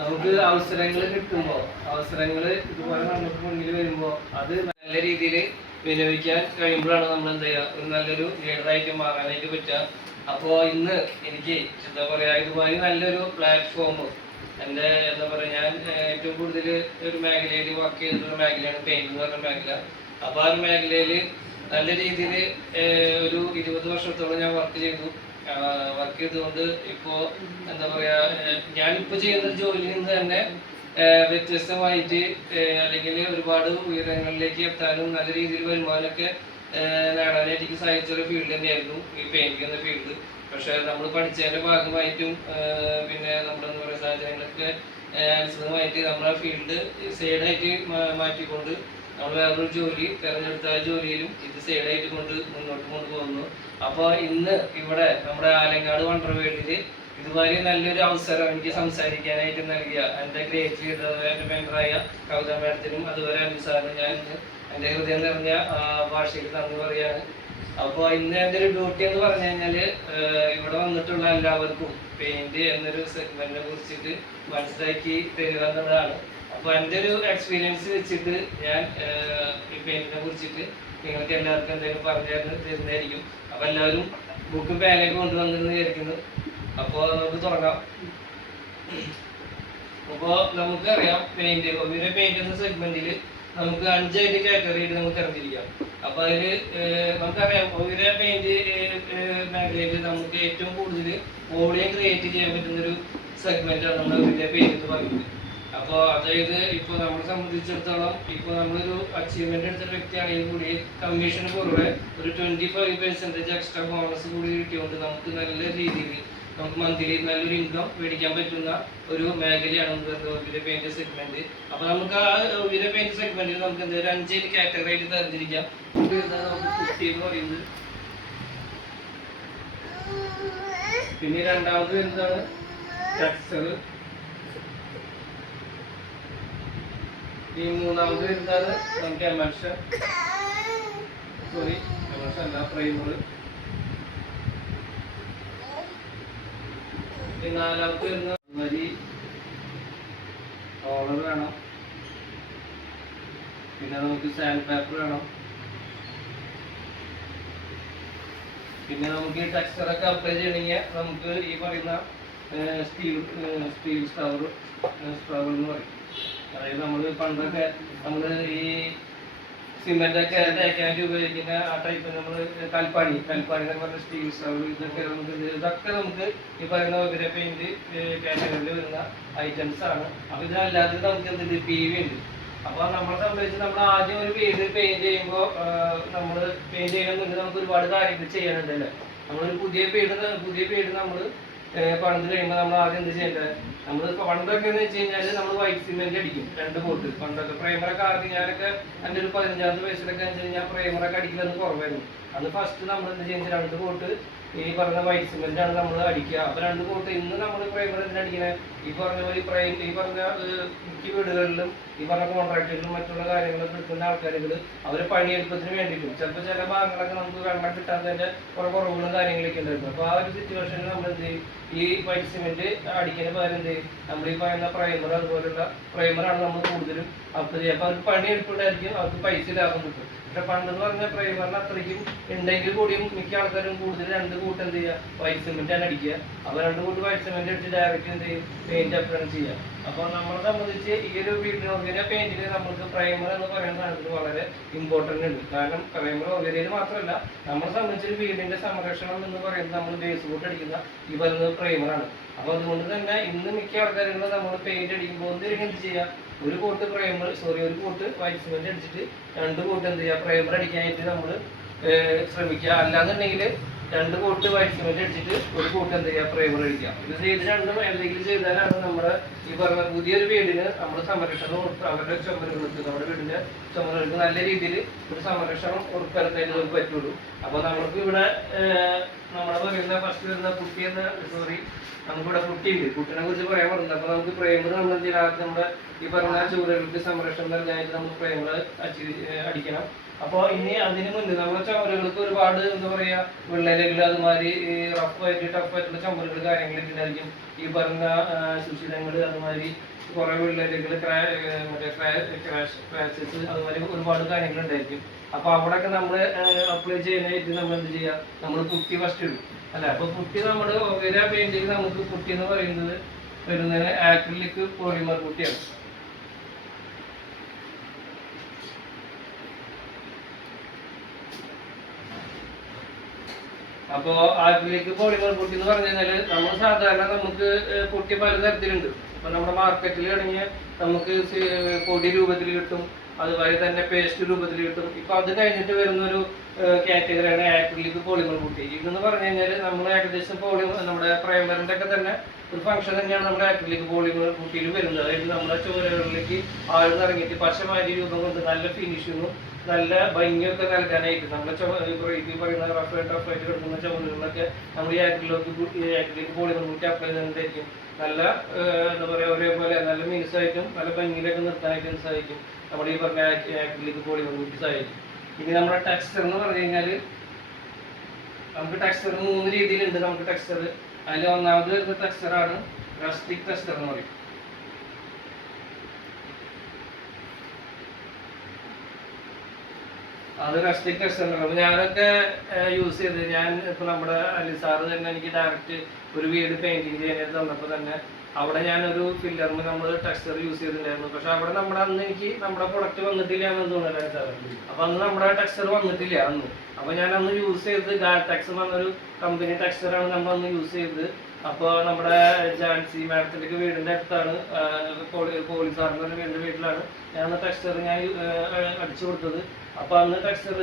നമുക്ക് അവസരങ്ങൾ കിട്ടുമ്പോൾ അവസരങ്ങൾ ഇതുപോലെ നമുക്ക് മുന്നിൽ വരുമ്പോൾ അത് നല്ല രീതിയിൽ വിനിയോഗിക്കാൻ കഴിയുമ്പോഴാണ് നമ്മൾ എന്താ ചെയ്യുക, ഒരു നല്ലൊരു ലീഡറായിട്ട് മാറാനായിട്ട് പറ്റുക. അപ്പോൾ ഇന്ന് എനിക്ക് എന്താ പറയുക, ഇതുമായി നല്ലൊരു പ്ലാറ്റ്ഫോം എൻ്റെ എന്താ പറയുക, ഞാൻ ഏറ്റവും കൂടുതൽ ഒരു മേഖലയിൽ വർക്ക് ചെയ്തിട്ടുള്ള മേഖലയാണ് പെയിന്റ് എന്ന് പറഞ്ഞ മേഖല. അപ്പോൾ ആ ഒരു മേഖലയിൽ നല്ല രീതിയിൽ ഒരു 20 വർഷത്തോളം ഞാൻ വർക്ക് ചെയ്തുകൊണ്ട് ഇപ്പോൾ എന്താ പറയുക, ഞാനിപ്പോൾ ചെയ്യുന്ന ജോലിയിൽ നിന്ന് തന്നെ വ്യത്യസ്തമായിട്ട് അല്ലെങ്കിൽ ഒരുപാട് ഉയരങ്ങളിലേക്ക് എത്താനും നല്ല രീതിയിൽ വരുമാനമൊക്കെ നേടാനായിട്ട് എനിക്ക് സാധിച്ചൊരു ഫീൽഡ് തന്നെയായിരുന്നു ഈ പെയിന്റിംഗ് എന്ന ഫീൽഡ്. പക്ഷെ നമ്മൾ പഠിച്ചതിൻ്റെ ഭാഗമായിട്ടും പിന്നെ നമ്മുടെ എന്താ പറയുക സാഹചര്യങ്ങളൊക്കെ അനുസൃതമായിട്ട് നമ്മളെ ഫീൽഡ് സൈഡായിട്ട് മാറ്റിക്കൊണ്ട് നമ്മൾ വേറൊരു ജോലി തിരഞ്ഞെടുത്ത ആ ജോലിയിലും ഇത് സൈഡായിട്ട് മുന്നോട്ട് കൊണ്ടുപോകുന്നു. അപ്പോൾ ഇന്ന് ഇവിടെ നമ്മുടെ ആലങ്ങാട് വണ്ടർവേൾഡിൽ ഇതുവരെ നല്ലൊരു അവസരം എനിക്ക് സംസാരിക്കാനായിട്ട് നൽകിയ എൻ്റെ ഗ്രേറ്റ് ലീഡർ, എൻ്റെ മെമ്പറായ കവിത മാഡത്തിനും അതുപോലെ അനുസാറിനും ഞാൻ ഇന്ന് എൻ്റെ ഹൃദയം നിറഞ്ഞ ഭാഷയിൽ നന്ദി പറയാണ്. അപ്പോൾ ഇന്ന് എൻ്റെ ഒരു ഡ്യൂട്ടി എന്ന് പറഞ്ഞു കഴിഞ്ഞാൽ ഇവിടെ വന്നിട്ടുള്ള എല്ലാവർക്കും പെയിന്റ് എന്നൊരു സെഗ്മെന്റിനെ കുറിച്ചിട്ട് മനസ്സിലാക്കി തരിക എന്നുള്ളതാണ്. അപ്പോൾ എൻ്റെ ഒരു എക്സ്പീരിയൻസ് വെച്ചിട്ട് ഞാൻ ഈ പെയിന്റിനെ കുറിച്ചിട്ട് നിങ്ങൾക്ക് എല്ലാവർക്കും എന്തെങ്കിലും പറഞ്ഞു തരുന്നതായിരിക്കും. അപ്പോൾ എല്ലാവരും ബുക്കും പേനയൊക്കെ കൊണ്ടുവന്നിരുന്നു വിചാരിക്കുന്നു. അപ്പോൾ നമുക്ക് തുടങ്ങാം. അപ്പോൾ നമുക്കറിയാം പെയിന്റ് ഒന്നിനെ പെയിന്റ് എന്ന സെഗ്മെന്റിൽ നമുക്ക് 5 കാറ്റഗറിയായിട്ട് നമുക്ക് തരംതിരിക്കാം. അപ്പോൾ അതിൽ നമുക്കറിയാം ഒന്നിനെ പെയിന്റ് മേഖലയിൽ നമുക്ക് ഏറ്റവും കൂടുതൽ വോളിയം ക്രിയേറ്റ് ചെയ്യാൻ പറ്റുന്നൊരു സെഗ്മെന്റാണ് നമ്മൾ ഒന്നിനെ പെയിന്റ് എന്ന് പറയുന്നത്. അപ്പോൾ അതായത് ഇപ്പോൾ നമ്മളെ സംബന്ധിച്ചിടത്തോളം ഇപ്പോൾ നമ്മളൊരു അച്ചീവ്മെന്റ് എടുത്ത വ്യക്തിയാണെങ്കിൽ കൂടി കമ്മീഷന് പുറമെ ഒരു 25% എക്സ്ട്രാ ബോണസ് കൂടി കിട്ടിയോണ്ട് നമുക്ക് നല്ല രീതിയിൽ നമുക്ക് മന്ത്ലി നല്ലൊരു ഇൻകം മേടിക്കാൻ പറ്റുന്ന ഒരു മേഖലയാണ് ഒബിര പെയിന്റ് സെഗ്മെന്റ്. അപ്പോൾ നമുക്ക് ആ ഒബിര പെയിന്റ് സെഗ്മെന്റിൽ നമുക്ക് എന്തായാലും 5 കാറ്റഗറി ആയിട്ട് തരംതിരിക്കാം. നമുക്ക് കുട്ടി എന്ന് പറയുന്നത്, പിന്നെ രണ്ടാമത് എന്താണ് ടെക്സ്ചർ, ഈ മൂന്നാമത് എന്താണ് നമുക്ക് എമൽഷൻ അല്ല പ്രൈമർ, നാലാമത്തെ വരുന്ന വരി റോളർ വേണം, പിന്നെ നമുക്ക് സാൻഡ് പേപ്പർ വേണം, പിന്നെ നമുക്ക് ഈ ടെക്സ്ചറൊക്കെ അപ്ലൈ ചെയ്യണമെങ്കിൽ നമുക്ക് ഈ പറയുന്ന സ്റ്റീൽ സ്ട്രവർ എന്ന് പറയും. അതായത് നമ്മൾ പണ്ടൊക്കെ നമ്മൾ ഈ സിമെന്റൊക്കെ തേക്കാനായിട്ട് ഉപയോഗിക്കുന്ന ആ ടൈപ്പ് നമ്മൾ കൽപ്പാണി എന്നൊക്കെ പറഞ്ഞ സ്റ്റീൽ സ്ട്രവർ ഇതൊക്കെ നമുക്ക് ഈ പറയുന്ന ഒബിര പെയിന്റ് കാറ്റഗറിയിൽ വരുന്ന ഐറ്റംസ് ആണ്. അപ്പോൾ ഇതിനല്ലാതെ നമുക്ക് എന്തുണ്ട് PV ഉണ്ട്. അപ്പോൾ നമ്മളെ സംബന്ധിച്ച് നമ്മൾ ആദ്യം ഒരു വീട് പെയിന്റ് ചെയ്യുമ്പോൾ നമ്മൾ പെയിന്റ് ചെയ്യണമെന്നുണ്ടെങ്കിൽ നമുക്ക് ഒരുപാട് കാര്യങ്ങൾ ചെയ്യാനുണ്ട് അല്ലേ. നമ്മളൊരു പുതിയ വീട് നമ്മൾ പണിത് കഴിയുമ്പോൾ നമ്മൾ ആദ്യം എന്ത് ചെയ്യേണ്ടത്, നമ്മൾ പണ്ടൊക്കെ എന്ന് വെച്ച് കഴിഞ്ഞാൽ നമ്മൾ വൈറ്റ് സിമെന്റ് അടിക്കും 2 കോട്ട്. പണ്ടൊക്കെ പ്രൈമറൊക്കെ ആദ്യം ഞാനൊക്കെ എൻ്റെ ഒരു 15ാമത്തെ വയസ്സിലൊക്കെ വെച്ച് കഴിഞ്ഞാൽ പ്രൈമറൊക്കെ അടിക്കുന്നത് കുറവായിരുന്നു. അന്ന് ഫസ്റ്റ് നമ്മൾ എന്ത് ചെയ്യുന്നത് 2 കോട്ട് ഈ പറഞ്ഞ വൈറ്റ് സിമെന്റ് ആണ് നമ്മൾ അടിക്കുക. അപ്പോൾ 2 കോട്ട് ഇന്ന് നമ്മൾ പ്രൈമർ എന്തിനടിക്കണേ, ഈ പറഞ്ഞ പോലെ ഈ പറഞ്ഞ മിക്ക വീടുകളിലും ഈ പറഞ്ഞ കോൺട്രാക്ടറിലും മറ്റുള്ള കാര്യങ്ങളൊക്കെ എടുക്കുന്ന ആൾക്കാരുകൾ അവർ പണിയെടുപ്പത്തിന് വേണ്ടിയിട്ടും ചിലപ്പോൾ ചില ഭാഗങ്ങളൊക്കെ നമുക്ക് വെള്ളം കിട്ടാത്തതിൻ്റെ കുറേ കുറവുകളും കാര്യങ്ങളൊക്കെ ഉണ്ടായിരുന്നു. അപ്പോൾ ആ ഒരു സിറ്റുവേഷനിൽ നമ്മൾ എന്ത് ചെയ്യും, ഈ വൈറ്റ് സിമെന്റ് അടിക്കുന്ന പകരം എന്ത് ചെയ്യും, നമ്മൾ ഈ പറയുന്ന പ്രൈമർ അതുപോലുള്ള പ്രൈമറാണ് നമ്മൾ കൂടുതലും അപ്ലൈ ചെയ്യുക. അപ്പോൾ അവർക്ക് പണിയെടുപ്പുണ്ടായിരിക്കും, അവർക്ക് പൈസ ലാഭം കിട്ടും. പക്ഷെ പണ്ടെന്ന് പറഞ്ഞ പ്രൈമറിന് അത്രയ്ക്കും ഉണ്ടെങ്കിൽ കൂടിയും മിക്ക ആൾക്കാരും കൂടുതൽ 2 കൂട്ട് എന്ത് ചെയ്യുക, വൈറ്റ് സിമെന്റ് ആണ് അടിക്കുക. അപ്പോൾ 2 കൂട്ട് വൈറ്റ് സിമെന്റ് അടിച്ച് ഡയറക്റ്റ് എന്ത് ചെയ്യും, പെയിന്റ് അപ്ലൈ ചെയ്യുക. അപ്പോൾ നമ്മളെ സംബന്ധിച്ച് ഈ ഒരു ഒബിര പെയിന്റിന് നമുക്ക് പ്രൈമർ എന്ന് പറയുന്ന സാധനത്തിന് വളരെ ഇമ്പോർട്ടൻ്റ് ഉണ്ട്. കാരണം പ്രൈമർ ഒബിരയിൽ മാത്രമല്ല നമ്മളെ സംബന്ധിച്ച് വീടിന്റെ സംരക്ഷണം എന്ന് പറയുന്നത് നമ്മൾ ബേസ് കോട്ട് അടിക്കുന്ന ഈ പറയുന്നത് പ്രൈമറാണ്. അപ്പോൾ അതുകൊണ്ട് തന്നെ ഇന്ന് മിക്ക ആൾക്കാരുകളും നമ്മൾ പെയിന്റ് അടിക്കുമ്പോൾ എന്ത് ചെയ്യുക, ഒരു കോട്ട് വൈറ്റ് സിമെന്റ് അടിച്ചിട്ട് 2 കോട്ട് എന്ത് ചെയ്യുക, പ്രൈമർ അടിക്കാനായിട്ട് നമ്മൾ ശ്രമിക്കുക. അല്ലാന്നുണ്ടെങ്കിൽ 2 കോട്ട് വൈറ്റ് സിമെന്റ് അടിച്ചിട്ട് 1 കോട്ട് എന്ത് ചെയ്യുക, പ്രൈമർ അടിക്കുക. ഇത് രണ്ടും എന്തെങ്കിലും ചെയ്താലാണ് നമ്മുടെ ഈ പറഞ്ഞ പുതിയൊരു വീടിന് നമ്മൾ സംരക്ഷണം അവരുടെ ചുമരുകൾക്ക്, നമ്മുടെ വീടിന്റെ ചുമരുകൾക്ക് നല്ല രീതിയിൽ ഒരു സംരക്ഷണം ഉറപ്പുവരുത്താൻ നമുക്ക് പറ്റുള്ളൂ. അപ്പോൾ നമുക്ക് ഇവിടെ നമ്മളെ പറയുന്ന ഫസ്റ്റ് വരുന്ന നമുക്കിവിടെ പുട്ടിയുണ്ട്. പുട്ടിനെ കുറിച്ച് പറയാൻ പറഞ്ഞത്. അപ്പോൾ നമുക്ക് പ്രൈമർ നമ്മൾ എന്ത് ചെയ്യുക, നമ്മുടെ ഈ പറഞ്ഞ ചുവരുകൾക്ക് സംരക്ഷണം നൽകാനായിട്ട് നമുക്ക് പ്രൈമർ അടിക്കണം. അപ്പോൾ ഇനി അതിന് മുന്നേ നമ്മുടെ ചുമരുകൾക്ക് ഒരുപാട് എന്താ പറയാ വിള്ളലുകൾ അതുമാതിരി റഫായിട്ട് ടഫായിട്ടുള്ള ചുമരുകൾ കാര്യങ്ങളൊക്കെ ഉണ്ടായിരിക്കും. ഈ പറഞ്ഞ സുഷിരങ്ങൾ അതുമാതിരി കുറെ വിള്ളലുകൾ മറ്റേ ക്രാഷസ് അതുമാതിരി ഒരുപാട് കാര്യങ്ങൾ ഉണ്ടായിരിക്കും. അപ്പൊ അവിടെയൊക്കെ നമ്മൾ അപ്ലൈ ചെയ്യാനായിട്ട് നമ്മൾ എന്ത് ചെയ്യുക, നമ്മൾ പുട്ടി ഫസ്റ്റ് ഇടും അല്ല. അപ്പൊ പുട്ടി നമ്മുടെ ഒരേ പെയിന്റിങ് നമുക്ക് പുട്ടി എന്ന് പറയുന്നത് വരുന്നത് ആക്രിലിക് പോളിമർ പുട്ടിയാണ്. അപ്പോ ആക്രിലിക് പോളിമർ പുട്ടി എന്ന് പറഞ്ഞു കഴിഞ്ഞാല് നമ്മൾ സാധാരണ നമുക്ക് പുട്ടി പല തരത്തിലുണ്ട്. ഇപ്പൊ നമ്മുടെ മാർക്കറ്റിൽ ആണെങ്കിൽ നമുക്ക് പൊടി രൂപത്തിൽ കിട്ടും, അതുപോലെ തന്നെ പേസ്റ്റ് രൂപത്തിൽ കിട്ടും. ഇപ്പൊ അത് കഴിഞ്ഞിട്ട് വരുന്നൊരു കാറ്റഗറിയാണ് ആക്രിലിക് പോളിമർ പുട്ടി. ഇതെന്ന് പറഞ്ഞു കഴിഞ്ഞാൽ നമ്മൾ ഏകദേശം നമ്മുടെ പ്രൈമറിന്റെ ഒക്കെ തന്നെ ഒരു ഫംഗ്ഷൻ തന്നെയാണ് നമ്മുടെ ആക്രിലിക് പോളിമർ പുട്ടിയിൽ വരുന്നത്. അതായത് നമ്മുടെ ചോരകളിലേക്ക് ആഴ്ന്ന് ഇറങ്ങിയിട്ട് പശമാരി രൂപം കൊണ്ട് നല്ല ഫിനിഷിങ്ങും നല്ല ഭംഗിയൊക്കെ നൽകാനായിട്ട് നമ്മുടെ ഇത് പറയുന്ന റഫ് ടഫായിട്ട് കിടക്കുന്ന ചുമലുകളിലൊക്കെ നമ്മൾ ഈ ആക്രിലിക് പോളിമർ പുട്ടി അപ്ലൈ ചെയ്യുന്നതായിരിക്കും നല്ല എന്താ പറയുക ഒരേപോലെ നല്ല മിനുസായിട്ടും നല്ല ഭംഗിയിലൊക്കെ നിർത്താനായിട്ട് സാധിക്കും. നമ്മുടെ ഈ പറഞ്ഞ ആക്രിലിക് പോളിമർ പുട്ടി സാധിക്കും. ഇനി നമ്മുടെ ടെക്സ്ചർ എന്ന് പറഞ്ഞു കഴിഞ്ഞാൽ നമുക്ക് ടെക്സ്ചർ 3 രീതിയിലുണ്ട്. നമുക്ക് ടെക്സ്ചർ അതിൽ ഒന്നാമത് വരുന്ന ടെക്സ്ചറാണ് റസ്റ്റിക് ടെക്സ്ചർ എന്ന് പറയും. അത് റസ്റ്റിക് ടെക്സ്ചർ. അപ്പൊ ഞാനൊക്കെ യൂസ് ചെയ്ത് ഇപ്പൊ നമ്മുടെ അലിസാറ് തന്നെ എനിക്ക് ഡയറക്റ്റ് ഒരു വീട് പെയിന്റിങ് ചെയ്യാനായിട്ട് തന്നപ്പോൾ തന്നെ അവിടെ ഞാനൊരു ഫില്ലറിന് നമ്മൾ ടെക്സ്ചർ യൂസ് ചെയ്തിട്ടുണ്ടായിരുന്നു. പക്ഷെ അവിടെ അന്ന് എനിക്ക് നമ്മുടെ പ്രൊഡക്റ്റ് വന്നിട്ടില്ല എന്ന് തോന്നുന്നില്ല സാർ. അപ്പൊ അന്ന് നമ്മുടെ ടെക്സ്ചർ വന്നിട്ടില്ല അന്ന്. അപ്പൊ ഞാൻ അന്ന് യൂസ് ചെയ്തത് ഗാൽടെക്സ് എന്നൊരു കമ്പനി ടെക്സ്ചറാണ് നമ്മൾ അന്ന് യൂസ് ചെയ്തത്. അപ്പോൾ നമ്മുടെ ജാൻസി മാഡത്തിൻ്റെ വീടിൻ്റെ അടുത്താണ്, പോളി സാറിൻ്റെ വീടിൻ്റെ വീട്ടിലാണ് ഞാൻ ടെക്സ്ചർ അടിച്ചു കൊടുത്തത്. അപ്പോൾ അന്ന് ടെക്സ്ചർ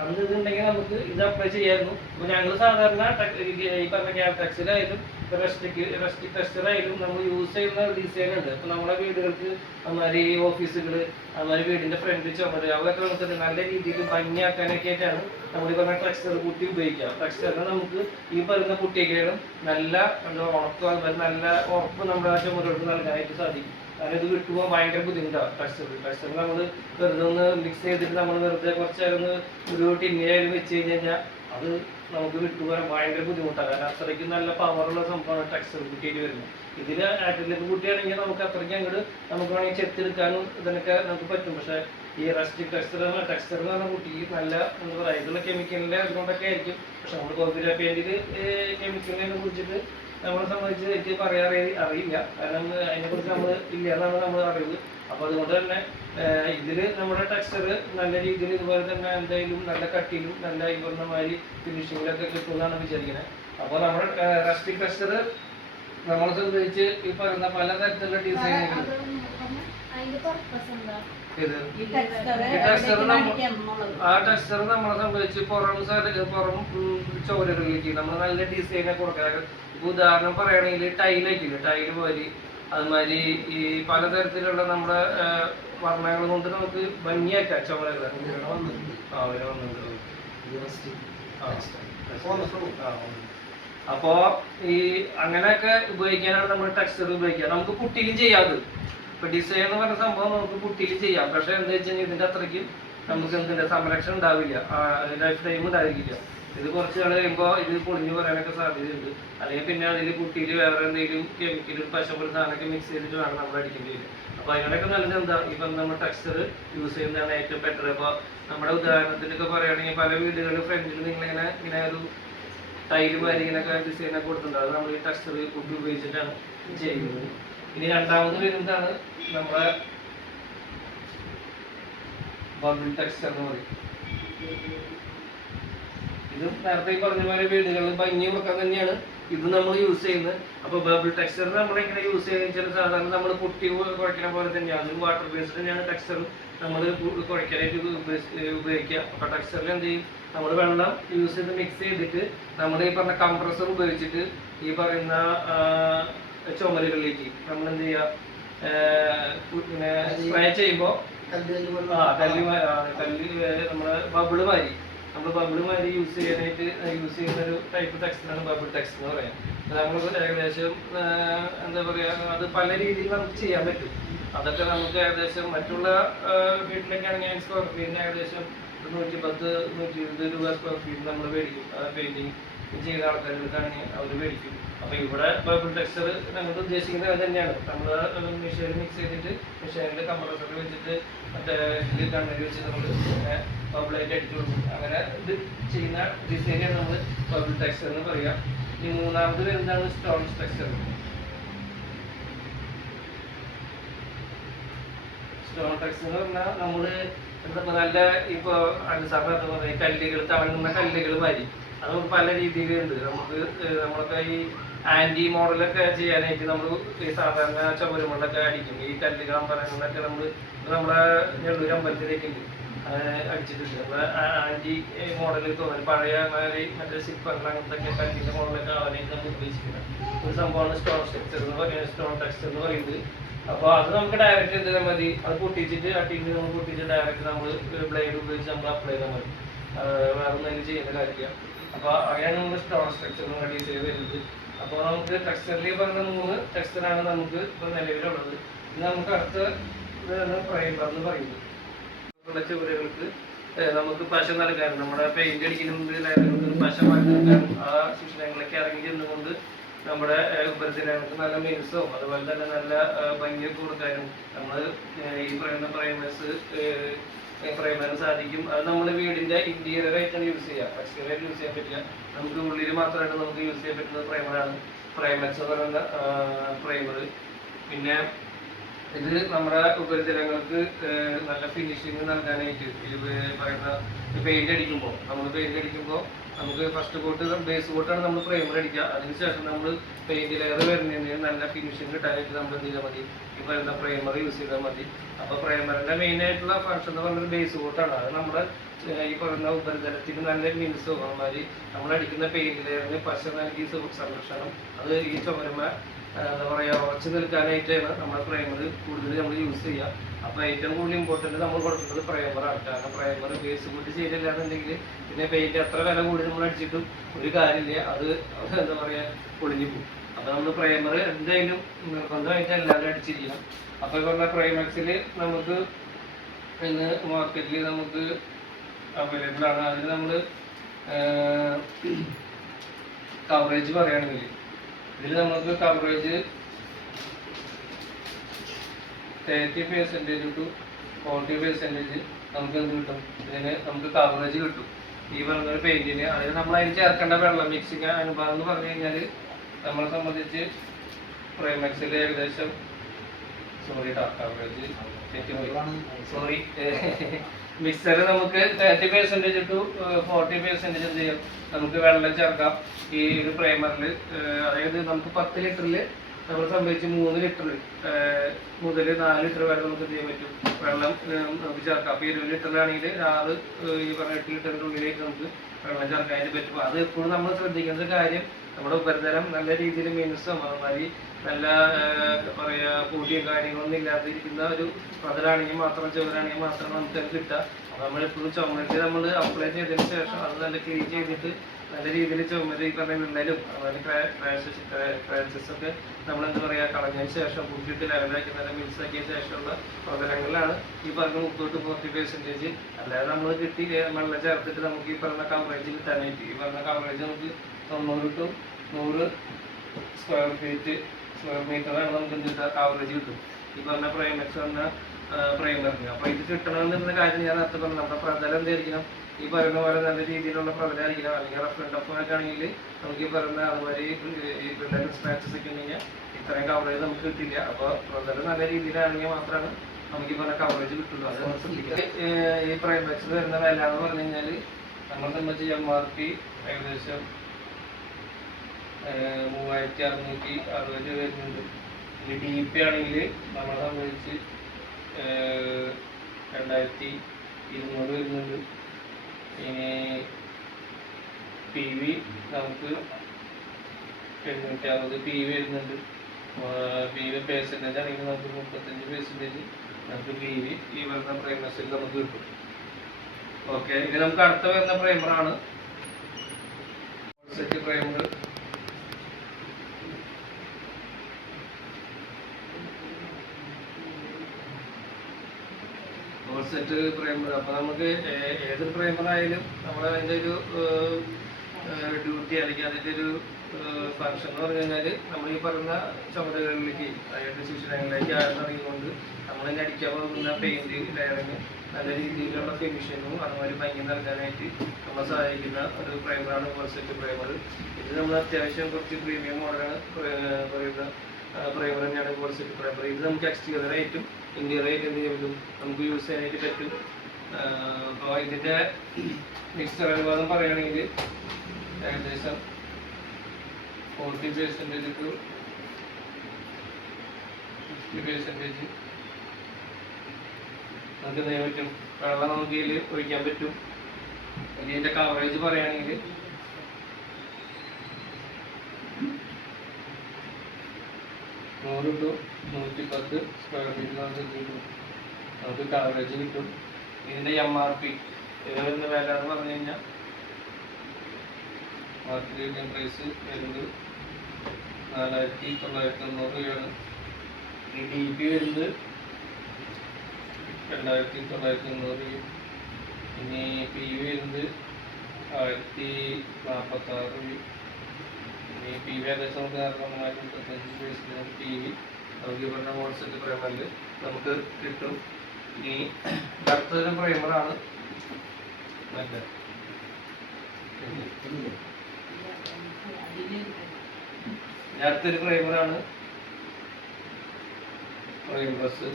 അന്ന് ഇതുണ്ടെങ്കിൽ നമുക്ക് ഇത് അപ്ലൈ ചെയ്യായിരുന്നു. അപ്പോൾ ഞങ്ങൾ സാധാരണ ഈ പറഞ്ഞ ഗാൽടെക്സിലായാലും റസ്റ്റിക് ടെക്സ്ചറായാലും നമ്മൾ യൂസ് ചെയ്യുന്ന ഡിസൈൻ ഉണ്ട്. അപ്പോൾ നമ്മുടെ വീടുകൾക്ക് അതുമാതിരി ഓഫീസുകൾ അതുമാതിരി വീടിൻ്റെ ഫ്രണ്ട് ചുമര് അതൊക്കെ നമുക്ക് നല്ല രീതിയിൽ ഭംഗിയാക്കാനൊക്കെ ആയിട്ടാണ് നമ്മൾ ഈ പറഞ്ഞ ടെക്സ്ചർ പുട്ടി ഉപയോഗിക്കുക. ടെക്സ്ചറിന് നമുക്ക് ഈ പറയുന്ന പുട്ടിയേക്കാളും നല്ല എന്താ ഉറപ്പ് അതുപോലെ നല്ല ഉറപ്പ് നമ്മുടെ ആ ചുമരോട്ട് നൽകാനായിട്ട് സാധിക്കും. കാരണം ഇത് വിട്ടുപോകാൻ ഭയങ്കര ബുദ്ധിമുട്ടാണ്. ടെക്സ്ചർ നമ്മൾ വെറുതെ ഒന്ന് മിക്സ് ചെയ്തിട്ട് നമ്മൾ വെറുതെ കുറച്ച് നേരം ഒരു ടിന്നിലായാലും വെച്ച് കഴിഞ്ഞാൽ അത് നമുക്ക് വിട്ടുപോകാൻ ഭയങ്കര ബുദ്ധിമുട്ടാണ്. കാരണം അത്രയ്ക്ക് നല്ല പവറുള്ള സംഭവമാണ് ടെക്സ്ചർ കുട്ടിയിട്ട് വരുന്നത്. ഇതിൽ ആക്രിലിക് കുട്ടിയാണെങ്കിൽ നമുക്ക് അത്രയ്ക്ക് അങ്ങോട്ട് നമുക്ക് വേണമെങ്കിൽ ചെത്തെടുക്കാനും ഇതിനൊക്കെ നമുക്ക് പറ്റും. പക്ഷേ ഈ റസ്റ്റിക് ടെക്സ്ചർ എന്ന് പറഞ്ഞ കുട്ടിക്ക് നല്ല എന്താ പറയുക ഇതുള്ള കെമിക്കലിൻ്റെ അതുകൊണ്ടൊക്കെ ആയിരിക്കും. പക്ഷെ നമ്മൾ കോഫി പെയിന്റിൽ കെമിക്കലിനെ കുറിച്ചിട്ട് നമ്മളെ സംബന്ധിച്ച് എനിക്ക് പറയാൻ അറിയില്ല. കാരണം അതിനെക്കുറിച്ച് നമ്മൾ ഇല്ല എന്നാണ് നമ്മൾ അറിവ്. അപ്പോൾ അതുകൊണ്ട് തന്നെ ഇതിൽ നമ്മുടെ ടെക്സ്ചർ നല്ല രീതിയിൽ ഇതുപോലെ തന്നെ എന്തായാലും നല്ല കട്ടിയിലും നല്ല ഈ പറഞ്ഞ മാതിരി ഫിനിഷിങ്ങിലൊക്കെ കിട്ടുമെന്നാണ് വിചാരിക്കുന്നത്. അപ്പോൾ നമ്മുടെ റസ്റ്റിക് ടെക്സ്ചർ നമ്മളെ സംബന്ധിച്ച് ഈ പറയുന്ന പലതരത്തിലുള്ള ഡിസൈനുകൾ ആ ടെക്സ്ചർ നമ്മളെ സംബന്ധിച്ച് പുറം ചോരകളിലേക്ക് നമ്മൾ നല്ല ഡിസൈനെ കൊടുക്കുക. ഇപ്പൊ ഉദാഹരണം പറയുകയാണെങ്കിൽ ടൈലായിട്ടില്ല, ടൈല് പോലെ അതുമാതിരി ഈ പലതരത്തിലുള്ള നമ്മുടെ വർണ്ണങ്ങൾ കൊണ്ട് നമുക്ക് ഭംഗിയാക്കാം ചുമലുകൾ. അപ്പോ ഈ അങ്ങനെയൊക്കെ ഉപയോഗിക്കാനാണ് നമ്മൾ ടെക്സ്ചർ ഉപയോഗിക്കുക. നമുക്ക് പുട്ടിയിലും ചെയ്യാത്. ഇപ്പൊ ഡിസൈൻ എന്ന് പറഞ്ഞ സംഭവം നമുക്ക് പുട്ടിയിൽ ചെയ്യാം. പക്ഷെ എന്താ വെച്ച് കഴിഞ്ഞാൽ ഇതിന്റെ അത്രയ്ക്കും നമുക്ക് എന്തിന്റെ സംരക്ഷണം ഉണ്ടാവില്ല, ലൈഫ് ടൈം ഉണ്ടായിരിക്കില്ല. ഇത് കുറച്ച് നാൾ കഴിയുമ്പോൾ ഇത് പൊളിഞ്ഞു പറയാനൊക്കെ സാധ്യതയുണ്ട്. അല്ലെങ്കിൽ പിന്നെ അതിൽ കുട്ടിയിൽ വേറെ എന്തെങ്കിലും കെമിക്കൽ പശുപോലെ സാധനമൊക്കെ മിക്സ് ചെയ്തിട്ട് വേണം നമ്മൾ അടിക്കേണ്ടി വരും. അപ്പോൾ അതിനോടൊക്കെ നല്ലത് എന്താ ഇപ്പം നമ്മൾ ടെക്സ്ചർ യൂസ് ചെയ്യുന്നതാണ് ഏറ്റവും ബെറ്റർ. അപ്പോൾ നമ്മുടെ ഉദാഹരണത്തിനൊക്കെ പറയുകയാണെങ്കിൽ പല വീടുകളിൽ ഫ്രണ്ടിൽ ഇങ്ങനെ ഒരു ടൈല് മാതിരി ഇങ്ങനെയൊക്കെ ഡിസൈനൊക്കെ കൊടുത്തിട്ടുണ്ട്. അത് നമ്മൾ ഈ ടെക്സ്ചർ കുട്ടി ഉപയോഗിച്ചിട്ടാണ് ചെയ്യുന്നത്. ഇനി രണ്ടാമത് വരുന്നതാണ് നമ്മുടെ ബബിൾ ടെക്സ്ചർ എന്ന് പറയും. ഇത് നേരത്തെ പറഞ്ഞ പോലെ വീടുകളിൽ ഭംഗി കൊടുക്കാൻ തന്നെയാണ് ഇത് നമ്മൾ യൂസ് ചെയ്യുന്നത്. അപ്പോൾ ബബിൾ ടെക്സ്ചർ നമ്മളെങ്ങനെ യൂസ് ചെയ്യുന്നത് സാധാരണ നമ്മൾ പുട്ടി കുഴക്കുന്ന പോലെ തന്നെയാണ്. അത് വാട്ടർ ബേസ്ഡ് തന്നെയാണ് ടെക്സ്ചർ നമ്മൾ കുഴക്കാനായിട്ട് ഉപയോഗിക്കുക. അപ്പോൾ ടെക്സ്ചറിൽ എന്ത് ചെയ്യും, നമ്മൾ വെള്ളം യൂസ് ചെയ്ത് മിക്സ് ചെയ്തിട്ട് നമ്മൾ ഈ പറഞ്ഞ കംപ്രസർ ഉപയോഗിച്ചിട്ട് ഈ പറയുന്ന ചുമലുകളിലേക്ക് നമ്മൾ എന്ത് ചെയ്യുക, പിന്നെ സ്പ്രേ ചെയ്യുമ്പോൾ കല്ല് നമ്മളെ ബബിള് മാതിരി നമ്മൾ ബബിള് മാതിരി യൂസ് ചെയ്യുന്ന ഒരു ടൈപ്പ് ടെക്സ്ചറാണ് ബബിൾ ടെക്സ്റ്റ് എന്ന് പറയാം. നമ്മൾ ഏകദേശം എന്താ പറയുക അത് പല രീതിയിൽ നമുക്ക് ചെയ്യാൻ പറ്റും. അതൊക്കെ നമുക്ക് ഏകദേശം മറ്റുള്ള വീട്ടിലൊക്കെ ആണെങ്കിൽ സ്ക്വയർ ഫീറ്റിന് ഏകദേശം 110 120 രൂപ സ്ക്വയർ ഫീറ്റ് നമ്മൾ മേടിക്കും. പെയിന്റിങ് ചെയ്ത ആൾക്കാർക്കാണെങ്കിൽ അവർ മേടിക്കും. അപ്പൊ ഇവിടെ ബബിൾ ടെക്സ്ചർ നമ്മൾ ഉദ്ദേശിക്കുന്നത് അത് തന്നെയാണ്. നമ്മൾ മെഷീനിൽ മിക്സ് ചെയ്തിട്ട് മെഷീനിൽ കംപ്രസറിൽ വെച്ചിട്ട് മറ്റേ ഇത് കണ്ണരി വെച്ച് നമ്മൾ ബബിളായിട്ട് അടിച്ചു കൊടുക്കും. അങ്ങനെ ഇത് ചെയ്യുന്ന ഡിസൈനാണ് നമ്മൾ ബബിൾ ടെക്സ്ചർ എന്ന് പറയാം. ഇനി മൂന്നാമത് വരുന്നതാണ് സ്റ്റോൺ ടെക്സ്ചർ. സ്റ്റോൺ ടെക്സ്ചർ എന്ന് പറഞ്ഞാൽ നമ്മള് എന്താ നല്ല ഇപ്പൊ അനുസരണ കല്ലുകൾ തളങ്ങുന്ന കല്ലുകൾ മാതിരി അത് നമുക്ക് പല രീതിയിലുണ്ട്. നമുക്ക് നമ്മളൊക്കെ ഈ ആന്റി മോഡലൊക്കെ ചെയ്യാനായിട്ട് നമ്മൾ ഈ സാധാരണ ചുമരുമണ്ണൊക്കെ അടിക്കും. ഈ കല്ലുകൾ അമ്പലങ്ങളിലൊക്കെ നമ്മളെ നെല്ലൂർ അമ്പലത്തിലേക്ക് ഉണ്ട് അടിച്ചിട്ടുണ്ട്. നമ്മളെ ആന്റി മോഡൽ തോന്നുന്നു പഴയ മാതിരി മറ്റേ സിപ്പങ്ങൾ അങ്ങനത്തെ കല്ലിന്റെ മോഡലൊക്കെ ആവാനായിട്ട് നമ്മൾ ഉപയോഗിച്ചിട്ടുണ്ട്. ഒരു സംഭവമാണ് സ്റ്റോൺ ടെക്സ്ചർ എന്ന് പറയുന്നത്. സ്റ്റോൺ ടെക്സ്ചർ എന്ന് പറയുന്നത് അപ്പോൾ അത് നമുക്ക് ഡയറക്റ്റ് എന്തെങ്കിലും മതി. അത് പൊട്ടിച്ചിട്ട് ആ ടീമിൽ നമ്മൾ പൊട്ടിച്ച് ഡയറക്റ്റ് നമ്മൾ ബ്ലേഡ് ഉപയോഗിച്ച് നമ്മൾ അപ്ലൈ ചെയ്താൽ മതി. വേറെ ഒന്നും ചെയ്യുന്ന കാര്യമില്ല. അപ്പോൾ അങ്ങനെയാണ് നമ്മൾ സ്റ്റോൺ ടെക്സ്ചർ റെഡി ചെയ്ത് വരുന്നത്. അപ്പോൾ നമുക്ക് ടെക്സ്ചറിൽ പറഞ്ഞ 3 ടെക്സ്ചറാണ് നമുക്ക് ഇപ്പോൾ നിലവിലുള്ളത്. ഇത് നമുക്ക് അടുത്ത പ്രൈമർ എന്ന് പറയുന്നത്. ഉള്ള ചുവരുകൾക്ക് നമുക്ക് പശ നൽകാനും നമ്മുടെ പെയിന്റ് അടിക്കുന്ന പശ മാറ്റി നൽകാനും ആ ശിക്ഷണങ്ങളിലേക്ക് ഇറങ്ങി ചെന്നുകൊണ്ട് നമ്മുടെ ഉപരിതലങ്ങൾക്ക് നല്ല മിനുസവും അതുപോലെ തന്നെ നല്ല ഭംഗിയൊക്കെ കൊടുക്കാനും നമ്മൾ ഈ പറയുന്ന പ്രൈമറിന് സാധിക്കും. അത് നമ്മൾ വീടിന്റെ ഇന്റീരിയർ ആയിട്ടാണ് യൂസ് ചെയ്യുക. എക്സ്റ്റീരിയർ യൂസ് ചെയ്യാൻ പറ്റില്ല. നമുക്ക് ഉള്ളിൽ മാത്രമായിട്ട് നമുക്ക് യൂസ് ചെയ്യാൻ പറ്റുന്ന പ്രൈമറാണ് പ്രൈമക്സ് എന്ന് പറയുന്ന പ്രൈമർ. പിന്നെ ഇത് നമ്മുടെ ഉപരിതലങ്ങൾക്ക് നല്ല ഫിനിഷിങ് നൽകാനായിട്ട് ഈ പറയുന്ന പെയിന്റ് അടിക്കുമ്പോൾ നമുക്ക് ഫസ്റ്റ് കോട്ട് ബേസ് കോട്ടാണ് നമ്മൾ പ്രൈമർ അടിക്കുക. അതിനുശേഷം നമ്മൾ പെയിന്റ് ലെയർ വരുന്നതിന് നല്ല ഫിനിഷിങ് കിട്ടാനായിട്ട് നമ്മൾ എന്ത് ചെയ്താൽ മതി, ഈ പറയുന്ന പ്രൈമർ യൂസ് ചെയ്താൽ മതി. അപ്പോൾ പ്രൈമറിന്റെ മെയിൻ ആയിട്ടുള്ള ഫംഗ്ഷൻ എന്ന് പറയുന്നത് ബേസ് കോട്ടാണ്. അത് നമ്മുടെ ഈ പറയുന്ന ഉപരിതലത്തിന് നല്ല മിനുസ് മാതിരി നമ്മൾ അടിക്കുന്ന പെയിന്റ് ലെയറിന് പശ നൽകി സംരക്ഷണം അത് ഈ ചുമരുമ എന്താ പറയുക ഉറച്ചു നിൽക്കാനായിട്ടാണ് നമ്മുടെ പ്രൈമർ കൂടുതൽ നമ്മൾ യൂസ് ചെയ്യുക. അപ്പോൾ ഏറ്റവും കൂടുതൽ ഇമ്പോർട്ടൻറ്റ് നമ്മൾ കൊടുക്കുന്നത് പ്രൈമറാണ്. കാരണം പ്രൈമർ ബേസ് കൂട്ടി ചെയ്തില്ലാന്നുണ്ടെങ്കിൽ പിന്നെ പെയിന്റ് എത്ര വില കൂടി നമ്മൾ അടിച്ചിട്ടും ഒരു കാര്യമില്ല, അത് എന്താ പറയുക പൊളിഞ്ഞു പോകും. അപ്പോൾ നമ്മൾ പ്രൈമർ എന്തായാലും നിർബന്ധമായിട്ട് എല്ലാവരും അടിച്ചിരിക്കണം. അപ്പോൾ പറഞ്ഞ പ്രൈമക്സിൽ നമുക്ക് ഇന്ന് മാർക്കറ്റിൽ നമുക്ക് അവൈലബിൾ ആണ്. അതിന് നമ്മൾ കവറേജ് പറയുകയാണെങ്കിൽ ഇതിൽ നമുക്ക് കവറേജ് 30% to 40% നമുക്ക് എന്ത് കിട്ടും, ഇതിന് നമുക്ക് കവറേജ് കിട്ടും ഈ പറഞ്ഞൊരു പെയിന്റിന്. അതിന് നമ്മൾ അതിന് ചേർക്കേണ്ട വെള്ളം മിക്സിങ് അനുപാതം എന്ന് പറഞ്ഞു കഴിഞ്ഞാൽ നമ്മളെ സംബന്ധിച്ച് പ്രൈമക്സിൽ ഏകദേശം മിക്സർ നമുക്ക് 30% to 40% എന്ത് ചെയ്യും, നമുക്ക് വെള്ളം ചേർക്കാം ഈ ഒരു പ്രൈമറിൽ. അതായത് നമുക്ക് 10 ലിറ്ററിൽ നമ്മൾ സംഭവിച്ച് 3 ലിറ്റർ മുതൽ 4 ലിറ്റർ വരെ നമുക്ക് എന്ത് ചെയ്യാൻ പറ്റും, വെള്ളം നമുക്ക് ചേർക്കാം. അപ്പോൾ 20 ലിറ്ററിലാണെങ്കിൽ ഈ പറഞ്ഞ 8 ലിറ്ററിൻ്റെ ഉള്ളിലേക്ക് നമുക്ക് വെള്ളം ചേർക്കാനായിട്ട് പറ്റും. അത് എപ്പോഴും നമ്മൾ ശ്രദ്ധിക്കേണ്ട ഒരു കാര്യം, നമ്മുടെ ഉപരിതലം നല്ല രീതിയിൽ മിനുസും അതുമാതിരി നല്ല പറയുക പൊടിയും കാര്യങ്ങളൊന്നും ഇല്ലാതിരിക്കുന്ന ഒരു പ്രതലാണെങ്കിൽ മാത്രം ചുവരാണെങ്കിൽ മാത്രം നമുക്ക് അത് കിട്ടുക. അപ്പോൾ നമ്മളെപ്പോഴും ചുമരിൽ നമ്മൾ അപ്ലൈ ചെയ്തതിന് ശേഷം അത് നല്ല ക്ലീൻ ചെയ്തിട്ട് നല്ല രീതിയിൽ ചുമര് ഈ പറഞ്ഞ വിള്ളലും അതുപോലെ ക്രാച്ചസ് ഒക്കെ നമ്മൾ എന്താ പറയുക കളഞ്ഞതിന് ശേഷം കുട്ടിയിട്ട് ലെവലാക്കി നല്ല മിക്സാക്കിയ ശേഷമുള്ള പ്രതലങ്ങളിലാണ് ഈ പറഞ്ഞ 30 to 40%. അല്ലാതെ നമ്മൾ കിട്ടി വെള്ളം ചേർത്തിട്ട് നമുക്ക് ഈ പറഞ്ഞ കവറേജ് കിട്ടാനായിട്ട് ഈ പറഞ്ഞ കവറേജ് നമുക്ക് 90 to 100 സ്ക്വയർ മീറ്ററാണ് നമുക്ക് എന്ത് കിട്ടുക, കവറേജ് കിട്ടും ഈ പറഞ്ഞ പ്രൈമക്സ് പറഞ്ഞ പ്രൈമറിന്. അപ്പോൾ ഇത് കിട്ടണമെന്നുള്ള കാര്യം ഞാൻ നേരത്തെ പറഞ്ഞു. നമ്മുടെ പ്രതലം എന്തായിരിക്കണം, ഈ പറയുന്ന പോലെ നല്ല രീതിയിലുള്ള പ്രതലമായിരിക്കണം. അല്ലെങ്കിൽ റഫ് ആൻഡ് ടഫ് ഒക്കെ ആണെങ്കിൽ നമുക്ക് ഈ പറയുന്ന അതുമാതിരി ഈ പിള്ളേർ സ്ക്രാച്ചസ് ഒക്കെ ഉണ്ടെങ്കിൽ ഇത്രയും കവറേജ് നമുക്ക് കിട്ടില്ല. അപ്പോൾ പ്രതലം നല്ല രീതിയിലാണെങ്കിൽ മാത്രമാണ് നമുക്ക് ഈ പറഞ്ഞ കവറേജ് കിട്ടുള്ളൂ. അത് നമ്മൾ ശ്രദ്ധിക്കുക. ഈ പ്രൈമക്സ് വരുന്ന വില എന്ന് പറഞ്ഞു കഴിഞ്ഞാൽ നമ്മൾ സംബന്ധിച്ച് MRP ഏകദേശം 3660 വരുന്നുണ്ട്. ഇനി DP ആണെങ്കിൽ നമ്മളെ സംബന്ധിച്ച് 2200 വരുന്നുണ്ട്. ഇനി PV നമുക്ക് 860 PV വരുന്നുണ്ട്. PV പെർസെൻറ്റേജ് ആണെങ്കിൽ നമുക്ക് 35% നമുക്ക് PV ഈ വരുന്ന പ്രൈമസിൽ നമുക്ക് കിട്ടും. ഓക്കെ, ഇത് നമുക്ക് അടുത്ത വരുന്ന പ്രൈമറാണ് സെറ്റ് പ്രൈമർ. Set primer. അപ്പോൾ നമുക്ക് ഏതൊരു പ്രൈമർ ആയാലും നമ്മൾ അതിൻ്റെ ഒരു ഡ്യൂട്ടി അല്ലെങ്കിൽ അതിൻ്റെ ഒരു ഫങ്ഷൻ എന്ന് പറഞ്ഞു കഴിഞ്ഞാൽ നമ്മൾ ഈ പറയുന്ന ചുമരുകളിലേക്ക് അതായത് ശിശുരങ്ങളിലേക്ക് ആഴ്ന്നിറങ്ങിക്കൊണ്ട് നമ്മൾ തന്നെ അടിക്കാൻ പോകുന്ന പെയിന്റ് ലെയറിങ് നല്ല രീതിയിലുള്ള ഫിനിഷിങ്ങും അതുമാതിരി ഭംഗി നൽകാനായിട്ട് നമ്മളെ സഹായിക്കുന്ന ഒരു പ്രൈമറാണ് സെറ്റ് പ്രൈമർ. ഇത് നമ്മൾ അത്യാവശ്യം കുറച്ച് പ്രീമിയം മോഡലാണ് പറയുന്ന പ്രൈമർ തന്നെയാണ് സെറ്റ് പ്രൈമർ. ഇത് നമുക്ക് എക്സ്റ്റീരിയറായിട്ടും ഇന്റീരിയറായിട്ട് എന്ത് ചെയ്യും നമുക്ക് യൂസ് ചെയ്യാനായിട്ട് പറ്റും. അപ്പോൾ ഇതിൻ്റെ മിക്സർ അനുപാതം പറയുകയാണെങ്കിൽ ഏകദേശം 40% to 50% നമുക്ക് ചെയ്യാൻ പറ്റും. വെള്ളം നമുക്ക് ഇതിൽ ഒഴിക്കാൻ പറ്റും. ഇതിൻ്റെ കവറേജ് പറയുകയാണെങ്കിൽ 100 to 110 സ്ക്വയർ ഫീറ്റ് നമുക്ക് കവറേജ് കിട്ടും. ഇതിൻ്റെ MRP ഇത് വരുന്ന വില എന്ന് പറഞ്ഞു കഴിഞ്ഞാൽ മാർക്കറ്റ് പ്രൈസ് വരുന്നത് 4990 രൂപയാണ്. ഈ DP വരുന്നത് 2990 രൂപ. ഇനി PV വരുന്നത് 1046 രൂപ. ഇനി PV ഏകദേശം നമുക്ക് 35 PV നമുക്ക് ഈ പറഞ്ഞ സെറ്റ് പ്രൈമറിൽ നമുക്ക് കിട്ടും. ഇനി അടുത്തൊരു പ്രൈമറാണ് മറ്റേ അടുത്തൊരു പ്രൈമറാണ് പ്രൈമറസ്.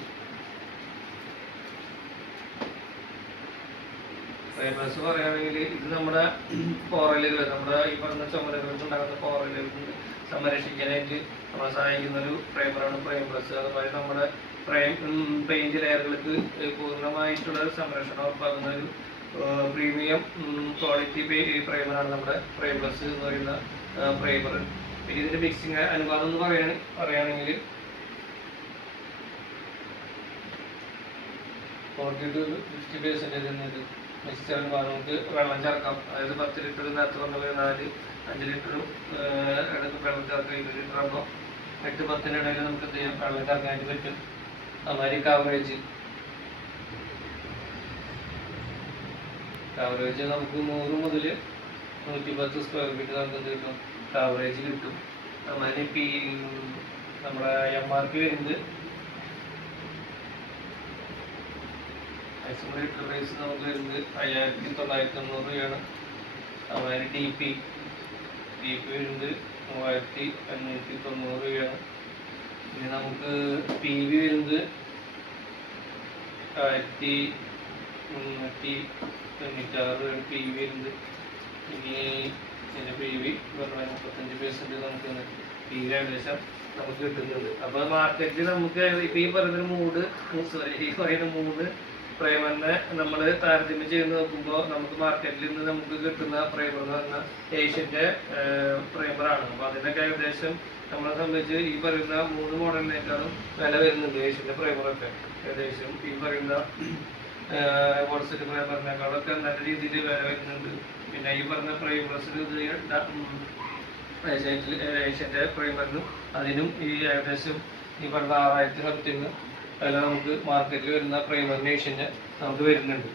പ്രൈമറസ് പറയുകയാണെങ്കിൽ ഇത് നമ്മുടെ പോറലുകൾ, നമ്മുടെ ഈ പറഞ്ഞ ചുമരുകൾക്ക് ഉണ്ടാകുന്ന പോറലുകൾ സംരക്ഷിക്കാനായിട്ട് നമ്മളെ സഹായിക്കുന്ന ഒരു പ്രൈമറാണ് പ്രൈമറസ്. അതുപോലെ നമ്മുടെ പെയിന്റ് ലെയറുകൾക്ക് പൂർണ്ണമായിട്ടുള്ള സംരക്ഷണം ഉറപ്പാക്കുന്ന ഒരു പ്രീമിയം ക്വാളിറ്റി പ്രൈമറാണ് നമ്മുടെ പ്രൈമറസ് എന്ന് പറയുന്ന പ്രൈമർ. പിന്നെ ഇതിൻ്റെ മിക്സിങ് അനുപാതം എന്ന് പറയുകയാണെങ്കിൽ 40 to 50% എന്നത് മിക്സർ അനുപാതം. നമുക്ക് വെള്ളം ചേർക്കാം. അതായത് 10 ലിറ്റർ നേരത്തെ പറഞ്ഞ 4-5 ലിറ്ററും വെള്ളം ചേർക്കാം. 20 ലിറ്റർ ആകുമ്പോൾ 8-10 ഇടയിൽ നമുക്ക് എന്ത് ചെയ്യാം വെള്ളം ചേർക്കാനായിട്ട് പറ്റും. അതുമാതിരി കവറേജ് നമുക്ക് 100 മുതൽ 110 സ്ക്വയർ ഫീറ്റ് നമുക്ക് എന്ത് കിട്ടും കവറേജ് കിട്ടും. അതുമാതിരി നമ്മുടെ MRP വരുന്നത് മാക്സിമം ലിറ്റർ പ്രൈസ് നമുക്ക് വരുന്നത് 5990 രൂപയാണ്. അതുമാതിരി DP വരുന്നത് 3590 രൂപയാണ്. ഇനി നമുക്ക് PV വരുന്നത് 1396 PV വരുന്നത്. ഇനി ഇതിൻ്റെ PV പറഞ്ഞാൽ 35% നമുക്ക് PV ഏകദേശം നമുക്ക് കിട്ടുന്നുണ്ട്. അപ്പോൾ മാർക്കറ്റിൽ നമുക്ക് ഇപ്പോൾ ഈ പറയുന്ന മൂന്ന് പ്രൈമറിനെ നമ്മൾ താരതമ്യം ചെയ്ത് നോക്കുമ്പോൾ നമുക്ക് മാർക്കറ്റിൽ നിന്ന് നമുക്ക് കിട്ടുന്ന പ്രൈമർ എന്ന് പറഞ്ഞാൽ ഏഷ്യൻ്റെ പ്രൈമറാണ്. അപ്പോൾ അതിനൊക്കെ ഏകദേശം നമ്മളെ സംബന്ധിച്ച് ഈ പറയുന്ന 3 മോഡലിനേക്കാളും വില വരുന്നുണ്ട്. ഏഷ്യൻ്റെ പ്രൈമറൊക്കെ ഏകദേശം ഈ പറയുന്ന സെറ്റ് പ്രൈമറിനേക്കാളൊക്കെ നല്ല രീതിയിൽ വില വരുന്നുണ്ട്. പിന്നെ ഈ പറഞ്ഞ പ്രൈമറസിൽ ഏഷ്യൻ്റെ പ്രൈമറിനും അതിനും ഈ ഏകദേശം ഈ പറഞ്ഞ 6000 സംതിങ് വില നമുക്ക് മാർക്കറ്റിൽ വരുന്ന പ്രൈമറിന് ഏഷ്യൻ്റെ നമുക്ക് വരുന്നുണ്ട്.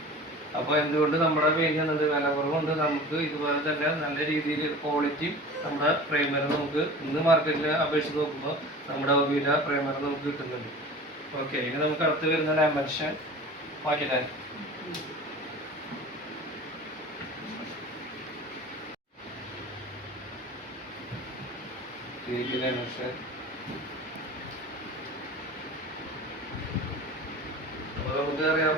അപ്പോൾ എന്തുകൊണ്ട് നമ്മുടെ പേരുന്നത് വില കുറവുണ്ട്. നമുക്ക് ഇതുപോലെ തന്നെ നല്ല രീതിയിൽ ക്വാളിറ്റി നമ്മുടെ പ്രൈമർ നമുക്ക് ഇന്ന് മാർക്കറ്റിൽ അപേക്ഷിച്ച് നോക്കുമ്പോൾ നമ്മുടെ ഒബീല പ്രൈമർ നമുക്ക് കിട്ടുന്നുണ്ട്. ഓക്കെ, ഇനി നമുക്ക് അടുത്ത് വരുന്ന ഡയമെൻഷൻ മാറ്റിടാൻ ഡയമെൻഷൻ അപ്പോൾ നമുക്കറിയാം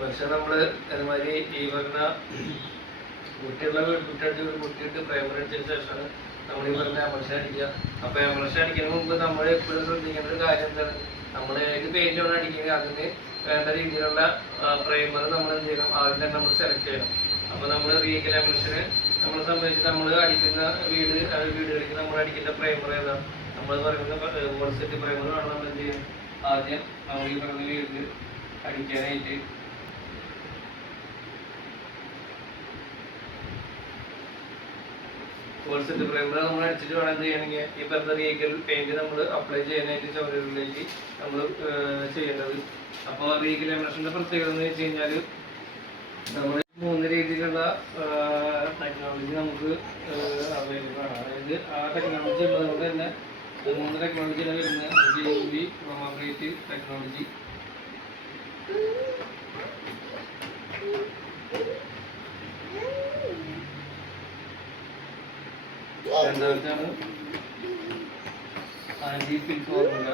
പക്ഷെ നമ്മൾ അതുമാതിരി ഈ പറഞ്ഞ കുട്ടിയിട്ട് പ്രൈമർ അടിച്ചതിന് ശേഷമാണ് നമ്മൾ ഈ പറഞ്ഞ എമർഷൻ അടിക്കുക. അപ്പോൾ എമർഷൻ അടിക്കുന്നതിന് മുമ്പ് നമ്മൾ എപ്പോഴും ശ്രദ്ധിക്കേണ്ട ഒരു കാര്യം എന്താണ്, നമ്മൾ ഏത് പെയിന്റാണ് അടിക്കുന്നത് അതിന് വേണ്ട രീതിയിലുള്ള പ്രൈമർ നമ്മൾ എന്ത് ചെയ്യണം, ആദ്യം തന്നെ നമ്മൾ സെലക്ട് ചെയ്യണം. അപ്പോൾ നമ്മൾ റീഗൽ എമർഷന് നമ്മളെ സംബന്ധിച്ച് നമ്മൾ അടിക്കുന്ന വീടുകളിലേക്ക് നമ്മൾ അടിക്കുന്ന പ്രൈമർ ഏതാണ്, നമ്മൾ പറയുന്ന സെറ്റ് പ്രൈമർ ആണ് നമ്മൾ എന്ത് ചെയ്യണം, ആദ്യം നമ്മൾ ഈ പറഞ്ഞ വീട്ടിൽ അടിക്കാനായിട്ട് വോൾ സെറ്റ് പ്രൈമർ നമ്മൾ അടിച്ചിട്ട് വേണം എന്ത് ചെയ്യണമെങ്കിൽ ഈ പറഞ്ഞ റീഗൽ പെയിന്റ് നമ്മൾ അപ്ലൈ ചെയ്യാനായിട്ട് ചുവരുകളിലേക്ക് നമ്മൾ ചെയ്യേണ്ടത്. അപ്പോൾ റീഗൽ എമർഷൻ്റെ പ്രത്യേകത എന്ന് വെച്ച് കഴിഞ്ഞാൽ നമ്മൾ 3 രീതിയിലുള്ള ടെക്നോളജി നമുക്ക് അവൈലബിൾ ആണ്. അതായത് ആ ടെക്നോളജി ഉള്ളതുകൊണ്ട് തന്നെ 3 ടെക്നോളജിയാണ് വരുന്നത്. UV ക്രോമാബ്രേറ്റ് ടെക്നോളജി, രണ്ടാമത്താണ് ആന്റി പിൻ ഫോർമുല.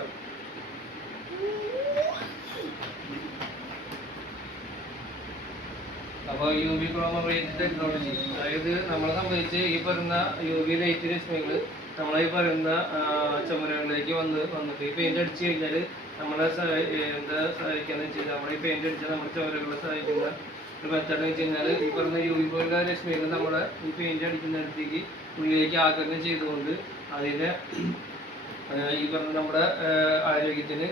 അപ്പോൾ UV ക്രോമാബ്രേറ്റ് ടെക്നോളജി, അതായത് നമ്മളെ സംബന്ധിച്ച് ഈ പറയുന്ന UV ലൈറ്റ് രശ്മികൾ നമ്മളെ ഈ പറയുന്ന ചുമരുകളിലേക്ക് വന്നിട്ട് ഈ പെയിന്റ് അടിച്ചു കഴിഞ്ഞാൽ നമ്മളെ എന്താ സഹായിക്കാന്ന് വെച്ച് കഴിഞ്ഞാൽ നമ്മുടെ ഈ പെയിന്റ് അടിച്ചാൽ നമ്മുടെ ചുമരുകളെ സഹായിക്കുന്ന ഒരു മെത്തേഡ് എന്ന് വെച്ച് കഴിഞ്ഞാൽ ഈ പറഞ്ഞ UV പോലുള്ള രശ്മികൾ നമ്മുടെ ഈ പെയിന്റ് അടിക്കുന്നിടത്തേക്ക് ഉള്ളിലേക്ക് ആകരണം ചെയ്തുകൊണ്ട് അതിനെ ഈ പറഞ്ഞ നമ്മുടെ ആരോഗ്യത്തിന്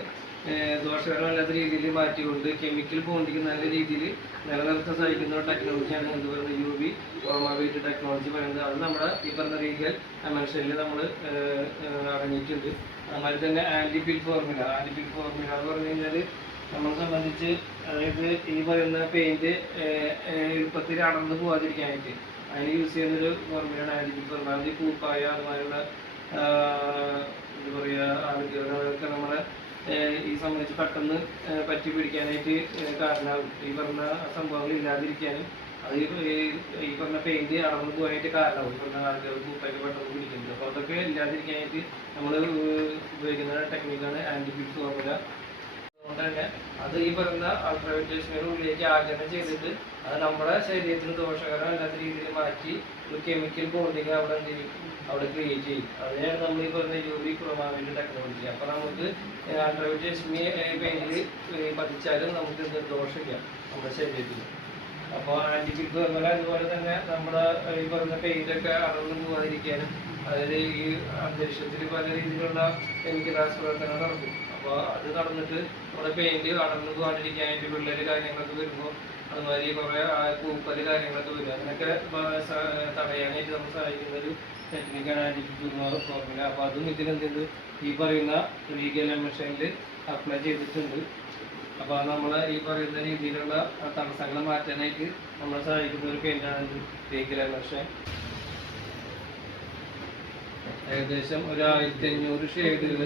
ദോഷകരമല്ലാത്ത രീതിയിൽ മാറ്റിക്കൊണ്ട് കെമിക്കൽ ബോണ്ടിങ് നല്ല രീതിയിൽ നിലനിർത്താൻ സഹായിക്കുന്ന ടെക്നോളജിയാണ് എന്ത് പറയുന്നത് UV ക്രോമാബ്രേറ്റ് ടെക്നോളജി പറയുന്നത്. അത് നമ്മുടെ ഈ പറഞ്ഞ റീഗൽ എമൽഷനിൽ നമ്മൾ അടങ്ങിയിട്ടുണ്ട്. അതുമാതിരി തന്നെ ആൻറ്റി പിൽ ഫോർമുല എന്ന് പറഞ്ഞു കഴിഞ്ഞാൽ നമ്മളെ സംബന്ധിച്ച് അതായത് ഈ പറയുന്ന പെയിന്റ് എളുപ്പത്തിൽ അടർന്നു പോകാതിരിക്കാനായിട്ട് അതിന് യൂസ് ചെയ്യുന്നൊരു ഫോർമുലയാണ് ആൻറ്റി പിൽ ഫോർമുല. അത് പൂപ്പായ അതുമാതിരിയുള്ള എന്താ പറയുക ആരോഗ്യമൊക്കെ നമ്മളെ ഈ സംബന്ധിച്ച് പെട്ടെന്ന് പറ്റി പിടിക്കാനായിട്ട് കാരണമാകും. ഈ പറഞ്ഞ സംഭവങ്ങൾ ഇല്ലാതിരിക്കാനും അത് ഈ പറഞ്ഞ പെയിന്റ് അടർന്നു പോകാനായിട്ട് കാരണമാകും. ഈ പറഞ്ഞ ആളുകൾ പൂപ്പായിട്ട് പെട്ടെന്ന് പിടിക്കുന്നത്. അപ്പോൾ അതൊക്കെ ഇല്ലാതിരിക്കാനായിട്ട് നമ്മൾ ഉപയോഗിക്കുന്ന ടെക്നിക്കാണ് ആൻറ്റി പിൽ ഫോർമുല. അതുകൊണ്ട് തന്നെ അത് ഈ പറയുന്ന അൾട്രാവയലറ്റ് ഉള്ളിലേക്ക് ആഗിരണം ചെയ്തിട്ട് അത് നമ്മുടെ ശരീരത്തിന് ദോഷകരമല്ലാത്ത രീതിയിൽ മാറ്റി ഒരു കെമിക്കൽ ബോണ്ടിങ് അവിടെ ക്രിയേറ്റ് ചെയ്യും. അതിനാണ് നമ്മൾ ഈ പറയുന്ന UV ക്രോമാബ്രേറ്റ് ടെക്നോളജി. അപ്പോൾ നമുക്ക് അൾട്രാവയലറ്റ് രശ്മി പെയിന്റിൽ പതിച്ചാലും നമുക്ക് ഇത് ദോഷമില്ല നമ്മുടെ ശരീരത്തിൽ. അപ്പോൾ ആൻറ്റി പിൽ ഫോർമുല അതുപോലെ തന്നെ നമ്മുടെ ഈ പറയുന്ന പെയിന്റൊക്കെ അടർന്നു പോകാതിരിക്കാനും അതായത് ഈ അന്തരീക്ഷത്തിൽ പല രീതിയിലുള്ള കെമിക്കൽ രാസപ്രവർത്തനങ്ങൾ നടക്കും. അപ്പോൾ അത് നടന്നിട്ട് നമ്മുടെ പെയിന്റ് അടർന്നു പോകാണ്ടിരിക്കാനായിട്ട് വിള്ളൽ കാര്യങ്ങളൊക്കെ വരുമ്പോൾ അതുമാതിരി കുറേ പൂപ്പൽ കാര്യങ്ങളൊക്കെ വരും. അങ്ങനെയൊക്കെ തടയാനായിട്ട് നമുക്ക് സഹായിക്കുന്ന ഒരു ടെക്നിക്കാണ് ആൻറ്റി പിൽ ഫോർമുല. അപ്പോൾ അതും ഇതിനെന്തുണ്ട് ഈ പറയുന്ന റീഗൽ എമൽഷനിൽ അപ്ലൈ ചെയ്തിട്ടുണ്ട്. അപ്പോൾ നമ്മൾ ഈ പറയുന്ന രീതിയിലുള്ള തടസ്സങ്ങൾ മാറ്റാനായിട്ട് നമ്മളെ സഹായിക്കുന്ന ഒരു പെയിന്റാണ് റീഗൽ എമൽഷൻ. ഏകദേശം ഒരു 1500 ഷെയ്ഡുകൾ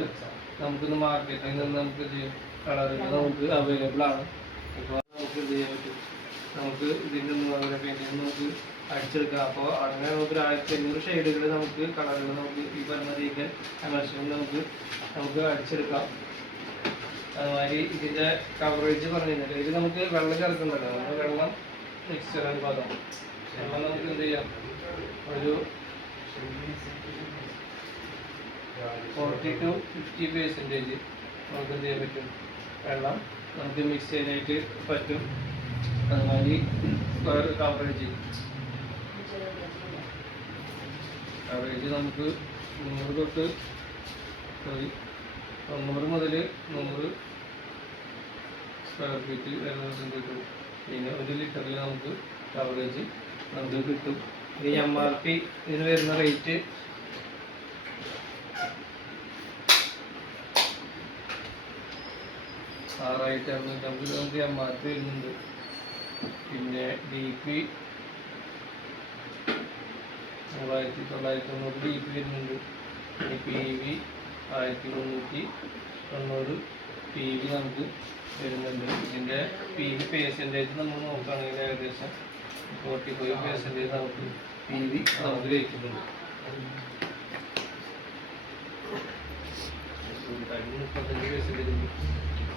നമുക്കിന്ന് മാർക്കറ്റിൽ നിന്ന് നമുക്ക് കളറുകൾ നമുക്ക് അവൈലബിൾ ആണ്. ഇപ്പോൾ നമുക്ക് എന്ത് ചെയ്യാൻ പറ്റും, നമുക്ക് ഇതിൻ്റെ ഒന്നും പെയിന്റിൽ നമുക്ക് അടിച്ചെടുക്കാം. അപ്പോൾ അങ്ങനെ നമുക്ക് 1500 ഷെയ്ഡുകൾ നമുക്ക് കളറുകൾ നമുക്ക് ഈ പറഞ്ഞ റീഗൽ എമൽഷനിൽ നമുക്ക് അടിച്ചെടുക്കാം. അതുമാതിരി ഇതിൻ്റെ കവറേജ് പറഞ്ഞു കഴിഞ്ഞാൽ ഇത് നമുക്ക് വെള്ളം ചേർക്കുന്നുണ്ടല്ലോ, നമ്മൾ വെള്ളം മിക്സ്ചർ അനുപാതം വെള്ളം നമുക്ക് എന്ത് ചെയ്യാം ഒരു 40 to 50% നമുക്ക് എന്ത് ചെയ്യാൻ പറ്റും, വെള്ളം നമുക്ക് മിക്സ് ചെയ്യാനായിട്ട് പറ്റും. അതുമാതിരി കവറേജ് നമുക്ക് 100 മുതൽ 100 സ്ക്വയർ ഫീറ്റ് കിട്ടും. പിന്നെ 1 ലിറ്ററിൽ നമുക്ക് കവറേജ് നമുക്ക് കിട്ടും. ഈ MRP ഇതിന് വരുന്ന റേറ്റ് 6,650 നമുക്ക് MRP വരുന്നുണ്ട്. പിന്നെ DP 3,990 DP വരുന്നുണ്ട്. പിന്നെ PV 1,390 PV നമുക്ക് വരുന്നുണ്ട്. ഇതിൻ്റെ PV പേഴ്സൻറ്റേജ് നമ്മൾ നോക്കുകയാണെങ്കിൽ ഏകദേശം 45% നമുക്ക് PV നമുക്ക് ലഭിക്കുന്നുണ്ട്.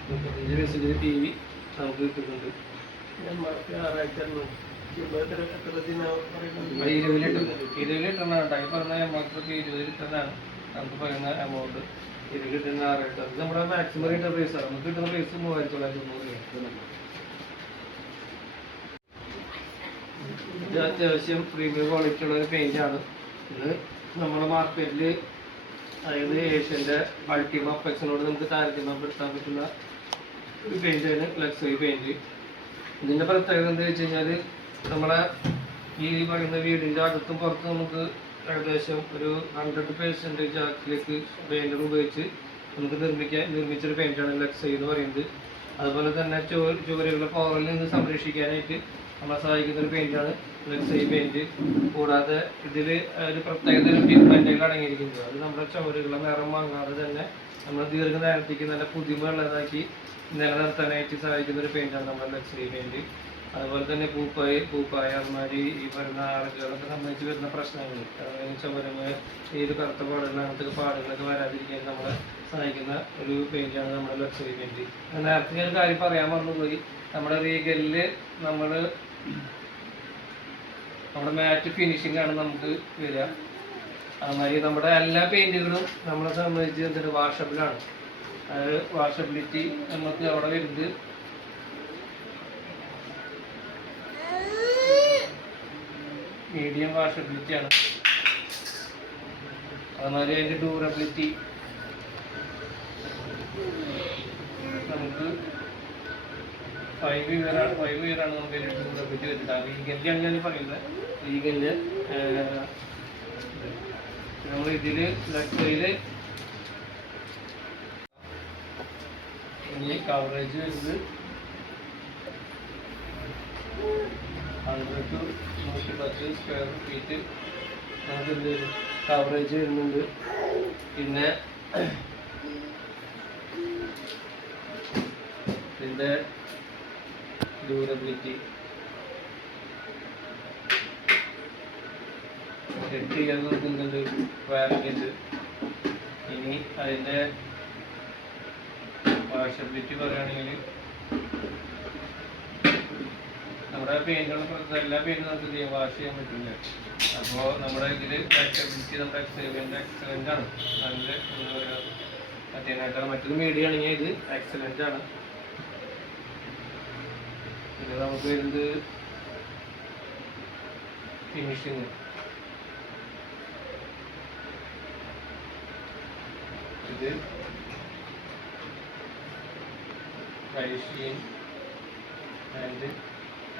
35% PV നമുക്ക് കിട്ടുന്നുണ്ട്. 20 ലിറ്ററിനാണ് ഈ പറഞ്ഞ എമൗണ്ട്. 20 ലിറ്ററിനാണ് നമുക്ക് പറയുന്ന എമൗണ്ട്. 20 ലിറ്ററിന് 6,800. അത് നമ്മുടെ മാക്സിമം കിട്ടുന്ന പ്രൈസാണ്. നമുക്ക് കിട്ടുന്ന പ്രൈസ് 3,990. ഇത് അത്യാവശ്യം പ്രീമിയം ക്വാളിറ്റി ഉള്ള ഒരു പെയിൻ്റാണ്. ഇത് നമ്മുടെ മാർക്കറ്റിൽ അതായത് ഏഷ്യൻ്റെ അൾട്ടിമ അപ്പെക്സിനോട് നമുക്ക് താരതമ്യപ്പെടുത്താൻ പറ്റുന്ന ഒരു പെയിൻ്റാണ് ലക്സറി പെയിൻറ്റ്. ഇതിൻ്റെ പ്രത്യേകത എന്താ വെച്ച് കഴിഞ്ഞാൽ നമ്മളെ ഈ പറയുന്ന വീടിൻ്റെ അകത്തും പുറത്തും നമുക്ക് ഏകദേശം ഒരു 100% ആക്രിലിക് പെയിന്റർ ഉപയോഗിച്ച് നമുക്ക് നിർമ്മിച്ചൊരു പെയിന്റാണ് ലക്സൈ എന്ന് പറയുന്നത്. അതുപോലെ തന്നെ ചുവരുകളുടെ പോറലിൽ നിന്ന് സംരക്ഷിക്കാനായിട്ട് നമ്മളെ സഹായിക്കുന്ന ഒരു പെയിന്റാണ് ലക്സൈ പെയിന്റ്. കൂടാതെ ഇതിൽ ഒരു പ്രത്യേകതരം പിഗ്മെന്റുകൾ അടങ്ങിയിരിക്കുന്നത്. അത് നമ്മുടെ ചുവരുകളെ നിറം വാങ്ങാതെ തന്നെ നമ്മൾ ദീർഘനേരത്തേക്ക് നല്ല പുതുമ ഉള്ളതാക്കി നിലനിർത്താനായിട്ട് സഹായിക്കുന്ന ഒരു പെയിന്റാണ് നമ്മുടെ ലക്സൈ പെയിന്റ്. അതുപോലെ തന്നെ പൂപ്പായ അൽമാരി ഈ പറയുന്ന ആളുകളൊക്കെ സംബന്ധിച്ച് വരുന്ന പ്രശ്നങ്ങൾ, ചുമരുമ ഈ ഒരു കറുത്ത പാടുകൾ അങ്ങനത്തെ പാടുകളൊക്കെ വരാതിരിക്കാൻ നമ്മളെ സഹായിക്കുന്ന ഒരു പെയിന്റാണ് നമ്മുടെ ലക്സറി പെയിന്റ്. നേരത്തെ ഞാൻ ഒരു കാര്യം പറയാൻ മറന്നുപോയി. നമ്മുടെ റീഗലില് നമ്മുടെ മാറ്റ് ഫിനിഷിംഗ് ആണ് നമുക്ക് വരിക. അതുമാതിരി നമ്മുടെ എല്ലാ പെയിന്റുകളും നമ്മളെ സംബന്ധിച്ച് എന്തൊരു വാഷബിളാണ്. അത് വാഷബിലിറ്റി നമുക്ക് അവിടെ വരുന്നത് മീഡിയം വാഷബിലിറ്റിയാണ്. അതുമാതിരി അതിൻ്റെ ഡ്യൂറബിലിറ്റി നമുക്ക് 5 ഇയർ ആണ് നമുക്ക് അതിൻ്റെ ഡ്യൂറബിലിറ്റി വരുന്നത്. ലീഗലിലാണ് ഞാൻ പറയുന്നത്. ലീഗലില് നമ്മൾ ഇതിൽ ലക്സറിയില് ഇനി കവറേജ് വരുന്നത് 100 to 110 സ്ക്വയർ ഫീറ്റ് നമുക്ക് കവറേജ് വരുന്നുണ്ട്. പിന്നെ ഇതിൻ്റെ ഡ്യൂറബിലിറ്റി 8 ഇയർ നോക്കുന്നുണ്ട് വാറന്റി ഉണ്ട്. ഇനി അതിൻ്റെ വാഷബിലിറ്റി പറയുകയാണെങ്കിൽ നമ്മുടെ പെയിന്റുകൾ എല്ലാ പെയിന്റും നമുക്ക് ചെയ്യാൻ വാഷ് ചെയ്യാൻ പറ്റില്ല. അപ്പോൾ നമ്മുടെ ഇതിൽ വാഷബിലിറ്റി നമ്മുടെ എക്സലൻ്റ് ആണ്. നല്ല എന്താ പറയുക മറ്റേതിനായിട്ടാണ്. മറ്റൊരു മീഡിയം ആണെങ്കിൽ ഇത് എക്സലൻ്റ് ആണ്. പിന്നെ നമുക്ക് വരുന്നത് ഫിനിഷിങ്. ഇത് ഷൈൻ ആൻഡ്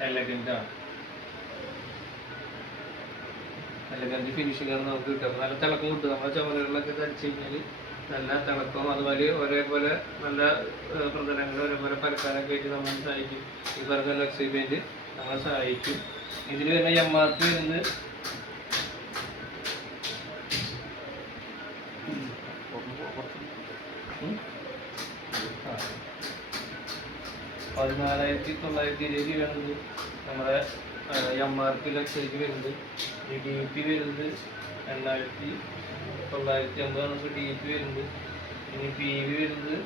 എലഗൻ്റ് ആണ്. എലഗൻ്റ് ഫിനിഷിംഗ് ആണ് നമുക്ക് കിട്ടുക. നല്ല തിളക്കം കിട്ടും. നമ്മുടെ ചുമലുകളിലൊക്കെ ധരിച്ചു കഴിഞ്ഞാൽ നല്ല തിളക്കവും അതുപോലെ ഒരേപോലെ നല്ല പ്രതലങ്ങൾ ഒരേപോലെ പരക്കാനൊക്കെ ആയിട്ട് നമ്മളെ സഹായിക്കും. ഈ പറഞ്ഞ ലക്സറി പെയിന്റ് നമ്മളെ സഹായിക്കും. ഇതിൽ വരുന്ന MRP വരുന്നത് 14,920 രൂപയാണ് നമ്മുടെ MRP ലക്സറിക്ക് വരുന്നത്. ഈ DP വരുന്നത് 2,950 ആണ് DP വരുന്നത്. ഇനി PV വരുന്നത്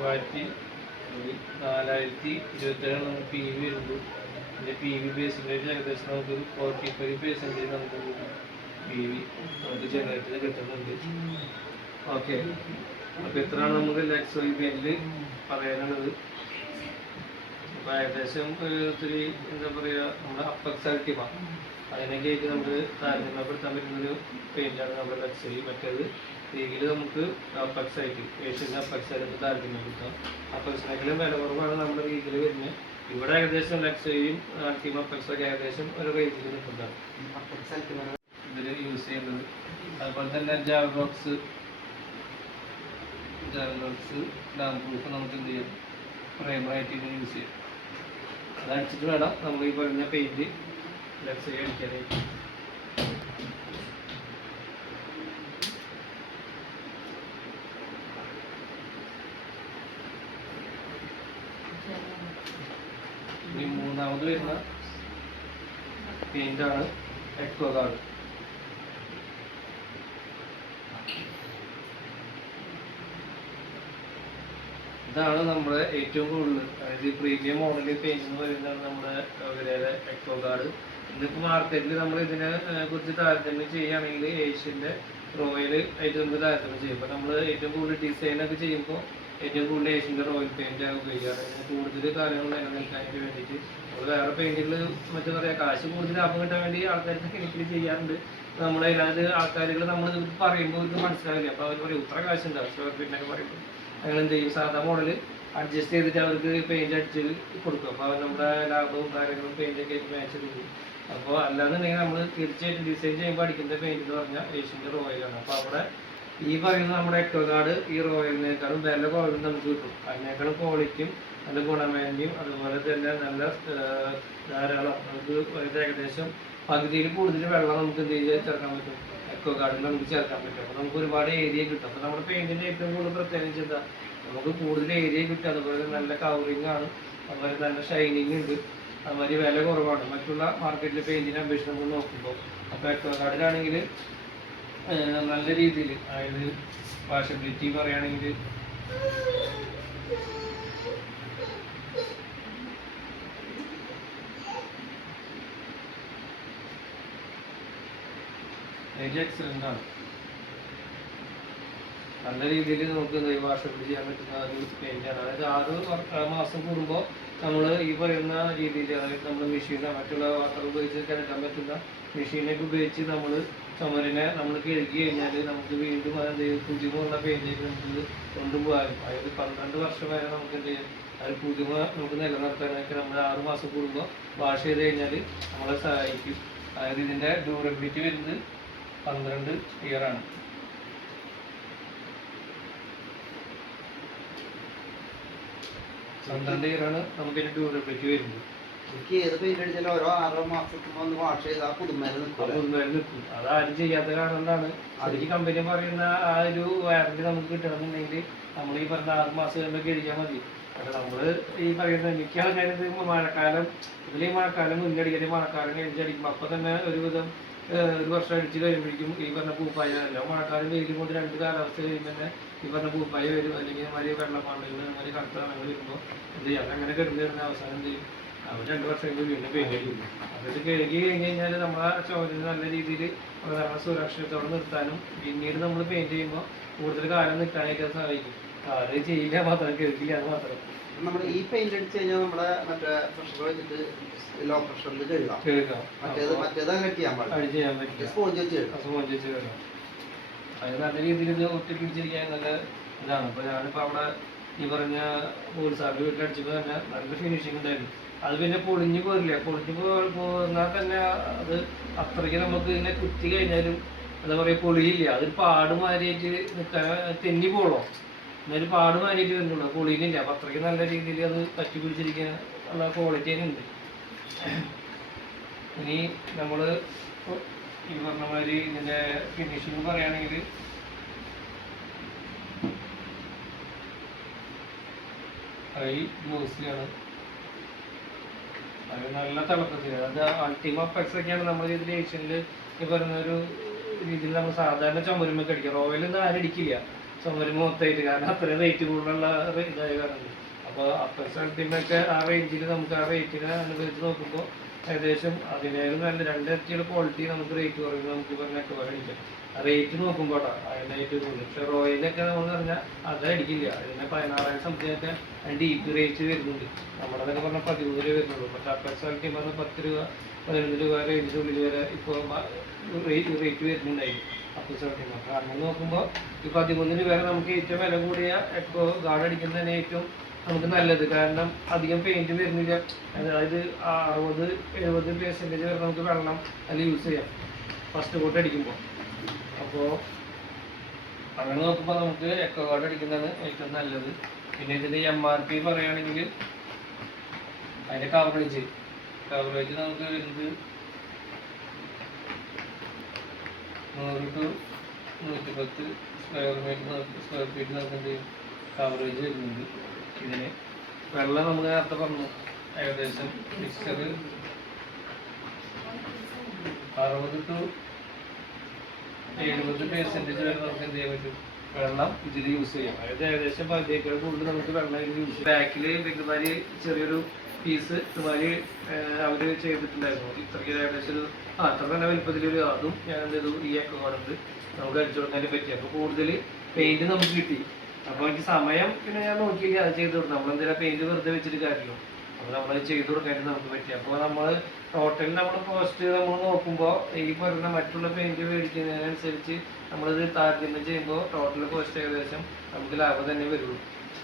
4,027 നമുക്ക് PV വരുന്നത്. പിന്നെ PV പെർസെൻറ്റേജ് ഏകദേശം നമുക്ക് 45% നമുക്ക് PV നമുക്ക് ജനറേറ്റർ കിട്ടുന്നുണ്ട്. ഓക്കെ, അപ്പോൾ ഇത്രയാണ് നമുക്ക് ലക്സറി പെയിന്റിൽ പറയാനുള്ളത്. അപ്പോൾ ഏകദേശം ഒത്തിരി എന്താ പറയുക നമ്മുടെ അപ്പക്സ് അൾട്ടിമ അതിനൊക്കെ ആയിട്ട് നമുക്ക് താരതമ്യപ്പെടുത്താൻ പറ്റുന്നൊരു പെയിന്റാണ് നമ്മുടെ ലക്സറി. മറ്റേത് ലീഗിൽ നമുക്ക് അപ്പക്സ് ആയിട്ട് ഏഷ്യൻ്റെ അപ്പക്സ് ആയിട്ട് താരതമ്യപ്പെടുത്താം. അപ്പക്സിനെങ്കിലും വില കുറവാണ് നമ്മുടെ ലീഗിൽ വരുന്നത്. ഇവിടെ ഏകദേശം ലക്സറിയും അൾട്ടിമ അപ്പക്സൊക്കെ ഏകദേശം ഒരു റേഞ്ചിൽ നിൽക്കുന്നതാണ് ഇതിൽ യൂസ് ചെയ്യുന്നത്. അതുപോലെ തന്നെ ജാവബോക്സ് ഡാം പ്രൂഫ് നമുക്ക് എന്ത് ചെയ്യാം പ്രൈമറായിട്ട് ഇത് യൂസ് ചെയ്യാം. അതടിച്ചിട്ട് വേണം നമ്മൾ ഈ പറഞ്ഞ പെയിന്റ് ലക്സറി അടിക്കാനായിട്ട്. ഇനി മൂന്നാമത് വരുന്ന പെയിന്റാണ് എക്വഗാർഡ്. ഇതാണ് നമ്മുടെ ഏറ്റവും കൂടുതൽ, അതായത് പ്രീമിയം മോഡൽ പെയിന്റ് എന്ന് പറയുന്നതാണ് നമ്മുടെ എക്വഗാർഡ്. ഇന്നിപ്പോൾ മാർക്കറ്റിൽ നമ്മൾ ഇതിനെ കുറിച്ച് താരതമ്യം ചെയ്യുകയാണെങ്കിൽ ഏഷ്യൻ്റെ റോയൽ ആയിട്ട് നമുക്ക് താരതമ്യം ചെയ്യും. അപ്പോൾ നമ്മൾ ഏറ്റവും കൂടുതൽ ഡിസൈനൊക്കെ ചെയ്യുമ്പോൾ ഏറ്റവും കൂടുതൽ ഏഷ്യൻ്റെ റോയൽ പെയിൻ്റാണ് ഉപയോഗിക്കാറ്. കൂടുതൽ കാര്യങ്ങൾ നിലനിൽക്കാനായിട്ട് വേണ്ടിയിട്ട് നമ്മൾ വേറെ പെയിന്റുകൾ മറ്റു പറയാം കാശ് കൂടുതൽ ലാഭം കിട്ടാൻ വേണ്ടി ആൾക്കാർക്ക് കെമിക്കൽ ചെയ്യാറുണ്ട്. നമ്മളതിനകത്ത് ആൾക്കാരുകൾ നമ്മൾ പറയുമ്പോൾ ഇത് മനസ്സിലാവില്ല. അപ്പോൾ അവർ പറയും ഇത്ര കാശുണ്ടാവും ഷോർ പെയിൻ്റൊക്കെ പറയുമ്പോൾ ഞങ്ങൾ എന്ത് ചെയ്യും സാധാ മോഡൽ അഡ്ജസ്റ്റ് ചെയ്തിട്ട് അവർക്ക് പെയിന്റ് അടിച്ച് കൊടുക്കും. അപ്പോൾ നമ്മുടെ ലാഭവും കാര്യങ്ങളും പെയിൻ്റൊക്കെ ആയിട്ട് മാച്ച് ചെയ്യും. അപ്പോൾ അല്ലാന്നുണ്ടെങ്കിൽ നമ്മൾ തീർച്ചയായിട്ടും ഡിസൈൻ ചെയ്യുമ്പോൾ അടിക്കുന്ന പെയിന്റ് എന്ന് പറഞ്ഞാൽ ഏഷ്യൻ്റെ റോയലാണ്. അപ്പോൾ അവിടെ ഈ പറയുന്ന നമ്മുടെ എക്കോഗാർഡ് ഈ റോയലിനേക്കാളും വില കുറവ് നമുക്ക് കിട്ടും. അതിനേക്കാളും ക്വാളിറ്റിയും നല്ല ഗുണമേന്മയും അതുപോലെ തന്നെ നല്ല ധാരാളം നമുക്ക് ഏകദേശം പകുതിയിൽ കൂടുതൽ വെള്ളം നമുക്ക് എന്ത് ചെയ്യാൻ ചേർക്കാൻ പറ്റും, എക്കോഗാർഡിൽ നമുക്ക് ചേർക്കാൻ പറ്റും. അപ്പോൾ നമുക്ക് ഒരുപാട് ഏരിയ കിട്ടും. അപ്പോൾ നമ്മുടെ പെയിന്റിൻ്റെ ഏറ്റവും കൂടുതൽ പ്രത്യേകിച്ച് എന്താ, നമുക്ക് കൂടുതൽ ഏരിയ കിട്ടും. അതുപോലെ നല്ല കവറിങ് ആണ്, അതുപോലെ നല്ല ഷൈനിങ് ഉണ്ട്, അതുമാതിരി വില കുറവാണ് മറ്റുള്ള മാർക്കറ്റിലെ പെയിന്റിനെ അപേക്ഷിച്ച് നമ്മൾ നോക്കുമ്പോൾ. അപ്പോൾ എക്കോഗാർഡിലാണെങ്കിൽ നല്ല രീതിയിൽ, അതായത് വാഷബിലിറ്റി പറയുകയാണെങ്കിൽ എക്സലൻ്റ് ആണ്. നല്ല രീതിയിൽ നമുക്ക് വാഷബിലിറ്റി ചെയ്യാൻ പറ്റുന്ന ഒരു പെയിൻ്റാണ്. അതായത് 6 മാസം കൂടുമ്പോൾ നമ്മൾ ഈ പറയുന്ന രീതിയിൽ, അതായത് നമ്മൾ മെഷീനോ മറ്റുള്ള വാട്ടർ ഉപയോഗിച്ച് കിടക്കാൻ പറ്റുന്ന മെഷീനൊക്കെ ഉപയോഗിച്ച് നമ്മൾ ചുമരിനെ നമ്മൾ കഴുകി കഴിഞ്ഞാൽ നമുക്ക് വീണ്ടും അതെന്ത് ചെയ്യും, പുതുമയുള്ള പെയിൻറ്റിലേക്ക് നമുക്ക് കൊണ്ടുപോകാനും, അതായത് 12 വർഷം വരെ നമുക്ക് എന്ത് ചെയ്യും, അത് പുതുമ നമുക്ക് നിലനിർത്താനൊക്കെ നമ്മൾ 6 മാസം കൂടുമ്പോൾ വാഷ് ചെയ്ത് കഴിഞ്ഞാൽ നമ്മളെ സഹായിക്കും. അതായത് ഇതിൻ്റെ ഡ്യൂറബിലിറ്റി വരുന്നത് 12 ഇയറാണ്. 12 ഇയറാണ് നമുക്ക് ഇതിൻ്റെ ഡ്യൂറബിലിറ്റി വരുന്നത്. എനിക്ക് ഏത് പെയിന്റ് അടിച്ചാലും ഓരോ 6 മാസത്തിന് ഒന്ന് വാഷ് ചെയ്ത് ആ പുതുമേൽ നിൽക്കും. അതാരും ചെയ്യാത്ത കാരണം കൊണ്ടാണ്. അതിലേക്ക് കമ്പനി പറയുന്ന ആ ഒരു വാറണ്ടി നമുക്ക് കിട്ടണമെന്നുണ്ടെങ്കിൽ നമ്മൾ ഈ പറഞ്ഞ 6 മാസം കഴിയുമ്പോൾ കഴിക്കാൻ മതി. കാരണം നമ്മൾ ഈ പറയുന്ന മിക്ക ആൾക്കാരത് മഴക്കാലം, ഇതിൽ മഴക്കാലം മുന്നടിക്കൽ മഴക്കാലം കഴിച്ചടിക്കുമ്പോൾ അപ്പം തന്നെ ഒരുവിധം 1 വർഷം അടിച്ച് കഴിയുമ്പോഴേക്കും ഈ പറഞ്ഞ പൂപ്പായ അല്ല, മഴക്കാലം വെയിലും കൊണ്ട് 2 കാലാവസ്ഥ കഴിയുമ്പോൾ തന്നെ ഈ പറഞ്ഞ പൂപ്പായ വരും, അല്ലെങ്കിൽ മാതിരി വെള്ളപ്പാണ്ടുകൾ മാതിരി കറുത്ത വെള്ളങ്ങൾ വരുമ്പോൾ എന്ത് ചെയ്യാം, അങ്ങനെ കിടന്ന് വരുന്ന അവസാനം എന്ത് ചെയ്യും, അവർ 2 വർഷം കഴിഞ്ഞ് വീണ്ടും പെയിന്റ് അടിക്കും. അതൊക്കെ കഴുകി കഴിഞ്ഞ് കഴിഞ്ഞാൽ നമ്മളെ ചോരന് നല്ല രീതിയിൽ വളരെ സുരക്ഷിതത്തോടെ നിർത്താനും പിന്നീട് നമ്മൾ പെയിന്റ് ചെയ്യുമ്പോൾ കൂടുതൽ കാലം നിൽക്കാനായിട്ട് സഹായിക്കും. അത് ചെയ്യില്ല മാത്രം, കഴുകില്ല അത് മാത്രം. നമ്മൾ ഈ പെയിന്റ് അടിച്ച് കഴിഞ്ഞാൽ നമ്മുടെ മറ്റേ പ്രഷർ വെച്ചിട്ട് ലോ പ്രഷറിൽ കഴുകാം. മറ്റേത് അങ്ങനെ ചെയ്യാൻ പറ്റില്ല, സ്പോഞ്ച് വെച്ച് കഴുകാം. അത് നല്ല രീതിയിൽ ഇത് ഒട്ടിപ്പിടിച്ചിരിക്കാൻ നല്ല ഇതാണ്. അപ്പോൾ ഞാനിപ്പോൾ അവിടെ ഈ പറഞ്ഞ ഹോൾസാറിൻ്റെ വീട്ടിലടിച്ചപ്പോൾ തന്നെ നല്ല ഫിനിഷിങ് ഉണ്ടായിരുന്നു. അത് പിന്നെ പൊളിഞ്ഞു പോരില്ല, പൊളിഞ്ഞു പോന്നാൽ തന്നെ അത് അത്രയ്ക്ക് നമുക്ക് ഇതിനെ കുത്തി കഴിഞ്ഞാലും എന്താ പറയുക പൊളിയില്ല. അതൊരു പാട് മാതിരിയായിട്ട് നിൽക്കാൻ തെന്നി പോളോ എന്നൊരു പാട് മാതിരിയായിട്ട് വരുന്നുള്ളൂ, പൊളിയിലില്ല. അപ്പം അത്രയ്ക്ക് നല്ല രീതിയിൽ അത് പറ്റി പിടിച്ചിരിക്കാൻ ഉള്ള ക്വാളിറ്റി തന്നെ ഉണ്ട്. ഇനി നമ്മൾ ഈ പറഞ്ഞ മാതിരി ഇതിൻ്റെ ഫിനിഷിങ് പറയുകയാണെങ്കിൽ ഹൈ ഗ്ലോസിയാണ്, അത് നല്ല തിളക്കത്തിൽ. അത് അൾട്ടിമ അപ്പെക്സ് ഒക്കെയാണ് നമ്മൾ ഇതിൽ ഏഷ്യനിൽ ഈ പറയുന്ന ഒരു രീതിയിൽ നമ്മൾ സാധാരണ ചുമരുമൊക്കെ അടിക്കുക. റോയലൊന്നും ആരും അടിക്കില്ല ചുമരുമ മൊത്തമായിട്ട്, കാരണം അത്രയും റേറ്റ് കൂടുതലുള്ള ഇതായ കാരണം. അപ്പോൾ അപ്പെക്സ് അൾട്ടിമൊക്കെ ആ റേഞ്ചിൽ നമുക്ക് ആ റേറ്റിനെ അനുസരിച്ച് നോക്കുമ്പോൾ ഏകദേശം അതിനേലും നല്ല 2 ഇരട്ടിയുള്ള ക്വാളിറ്റി നമുക്ക് റേറ്റ് കുറയുമ്പോൾ നമുക്ക് പറഞ്ഞൊക്കെ അടിക്കാം. റേറ്റ് നോക്കുമ്പോൾ അതിനായിട്ട് കൂടുതൽ. പക്ഷേ റോയലൊക്കെ നമ്മൾ പറഞ്ഞാൽ അത് അടിക്കില്ല, അതിന് 16,000 സംതിങ് ഒക്കെ ഡീപ്പ് റേറ്റ് വരുന്നുണ്ട്. നമ്മുടെതൊക്കെ പറഞ്ഞാൽ 13 രൂപ വരുന്നുള്ളൂ. പക്ഷേ അപ്പെക്സ് അൾട്ടി പറഞ്ഞാൽ 10 രൂപ 11 രൂപ റേഞ്ചിനുള്ളിൽ വരെ ഇപ്പോൾ റേറ്റ് വരുന്നുണ്ടായിരുന്നു അപ്പെക്സ് അൾട്ടി. അപ്പോൾ അങ്ങനെ നോക്കുമ്പോൾ ഈ 13 രൂപ വരെ നമുക്ക് ഏറ്റവും വില കൂടിയ എക്കോ ഗാർഡ് അടിക്കുന്നതിന് ഏറ്റവും നമുക്ക് നല്ലത്. കാരണം അധികം പെയിന്റ് വരുന്നില്ല, അതായത് 60-70% വരെ നമുക്ക് വെള്ളം അതിൽ യൂസ് ചെയ്യാം ഫസ്റ്റ് കോട്ട് അടിക്കുമ്പോൾ. അപ്പോൾ അങ്ങനെ നോക്കുമ്പോൾ നമുക്ക് എക്കോ ഗാർഡ് അടിക്കുന്നതാണ് ഏറ്റവും നല്ലത്. പിന്നെ ഇതിൻ്റെ MRP പറയുകയാണെങ്കിൽ അതിൻ്റെ കവറേജ് നമുക്ക് വരുന്നത് 100 to 110 സ്ക്വയർ ഫീറ്റ് നമുക്ക് എന്ത് ചെയ്യും കവറേജ് വരുന്നുണ്ട്. ഇതിന് വെള്ളം നമുക്ക് നേരത്തെ പറഞ്ഞു ഏകദേശം മിക്സർ 60 to 70% വരെ നമുക്ക് എന്ത് ചെയ്യാൻ പറ്റും, വെള്ളം ഇതിൽ യൂസ് ചെയ്യാം. അതായത് ഏകദേശം 10 കൂടുതൽ നമുക്ക് വെള്ളം ഇതിൽ യൂസ് ചെയ്യാം. ബാക്കിൽ ഇതുമാതിരി ചെറിയൊരു പീസ് ഇതുമാതിരി അവർ ചെയ്തിട്ടുണ്ടായിരുന്നു. ഇത്രയ്ക്ക് ഏകദേശം ഒരു അത്ര തന്നെ വലുപ്പത്തിലൊരു അതും ഞാൻ എന്ത് ചെയ്തു ഈ എക്കോ ഗാർഡ് നമുക്ക് അടിച്ചു കൊടുക്കാൻ പറ്റി. അപ്പോൾ കൂടുതൽ പെയിന്റ് നമുക്ക് കിട്ടി. അപ്പോൾ എനിക്ക് സമയം പിന്നെ ഞാൻ നോക്കിയില്ല, അത് ചെയ്ത് കൊടുത്തു. നമ്മളെന്തെങ്കിലും പെയിന്റ് വെറുതെ വെച്ചിട്ട് കാര്യമല്ലോ, അപ്പോൾ നമ്മളത് ചെയ്ത് കൊടുക്കാനായിട്ട് നമുക്ക് പറ്റി. അപ്പോൾ നമ്മൾ ടോട്ടൽ നമ്മൾ കോസ്റ്റ് നമ്മൾ നോക്കുമ്പോൾ ഈ പറയുന്ന മറ്റുള്ള പെയിന്റ് മേടിക്കുന്നതിനനുസരിച്ച് നമ്മളിത് താരതമ്യം ചെയ്യുമ്പോൾ ടോട്ടൽ കോസ്റ്റ് ഏകദേശം നമുക്ക് ലാഭം തന്നെ വരുള്ളൂ.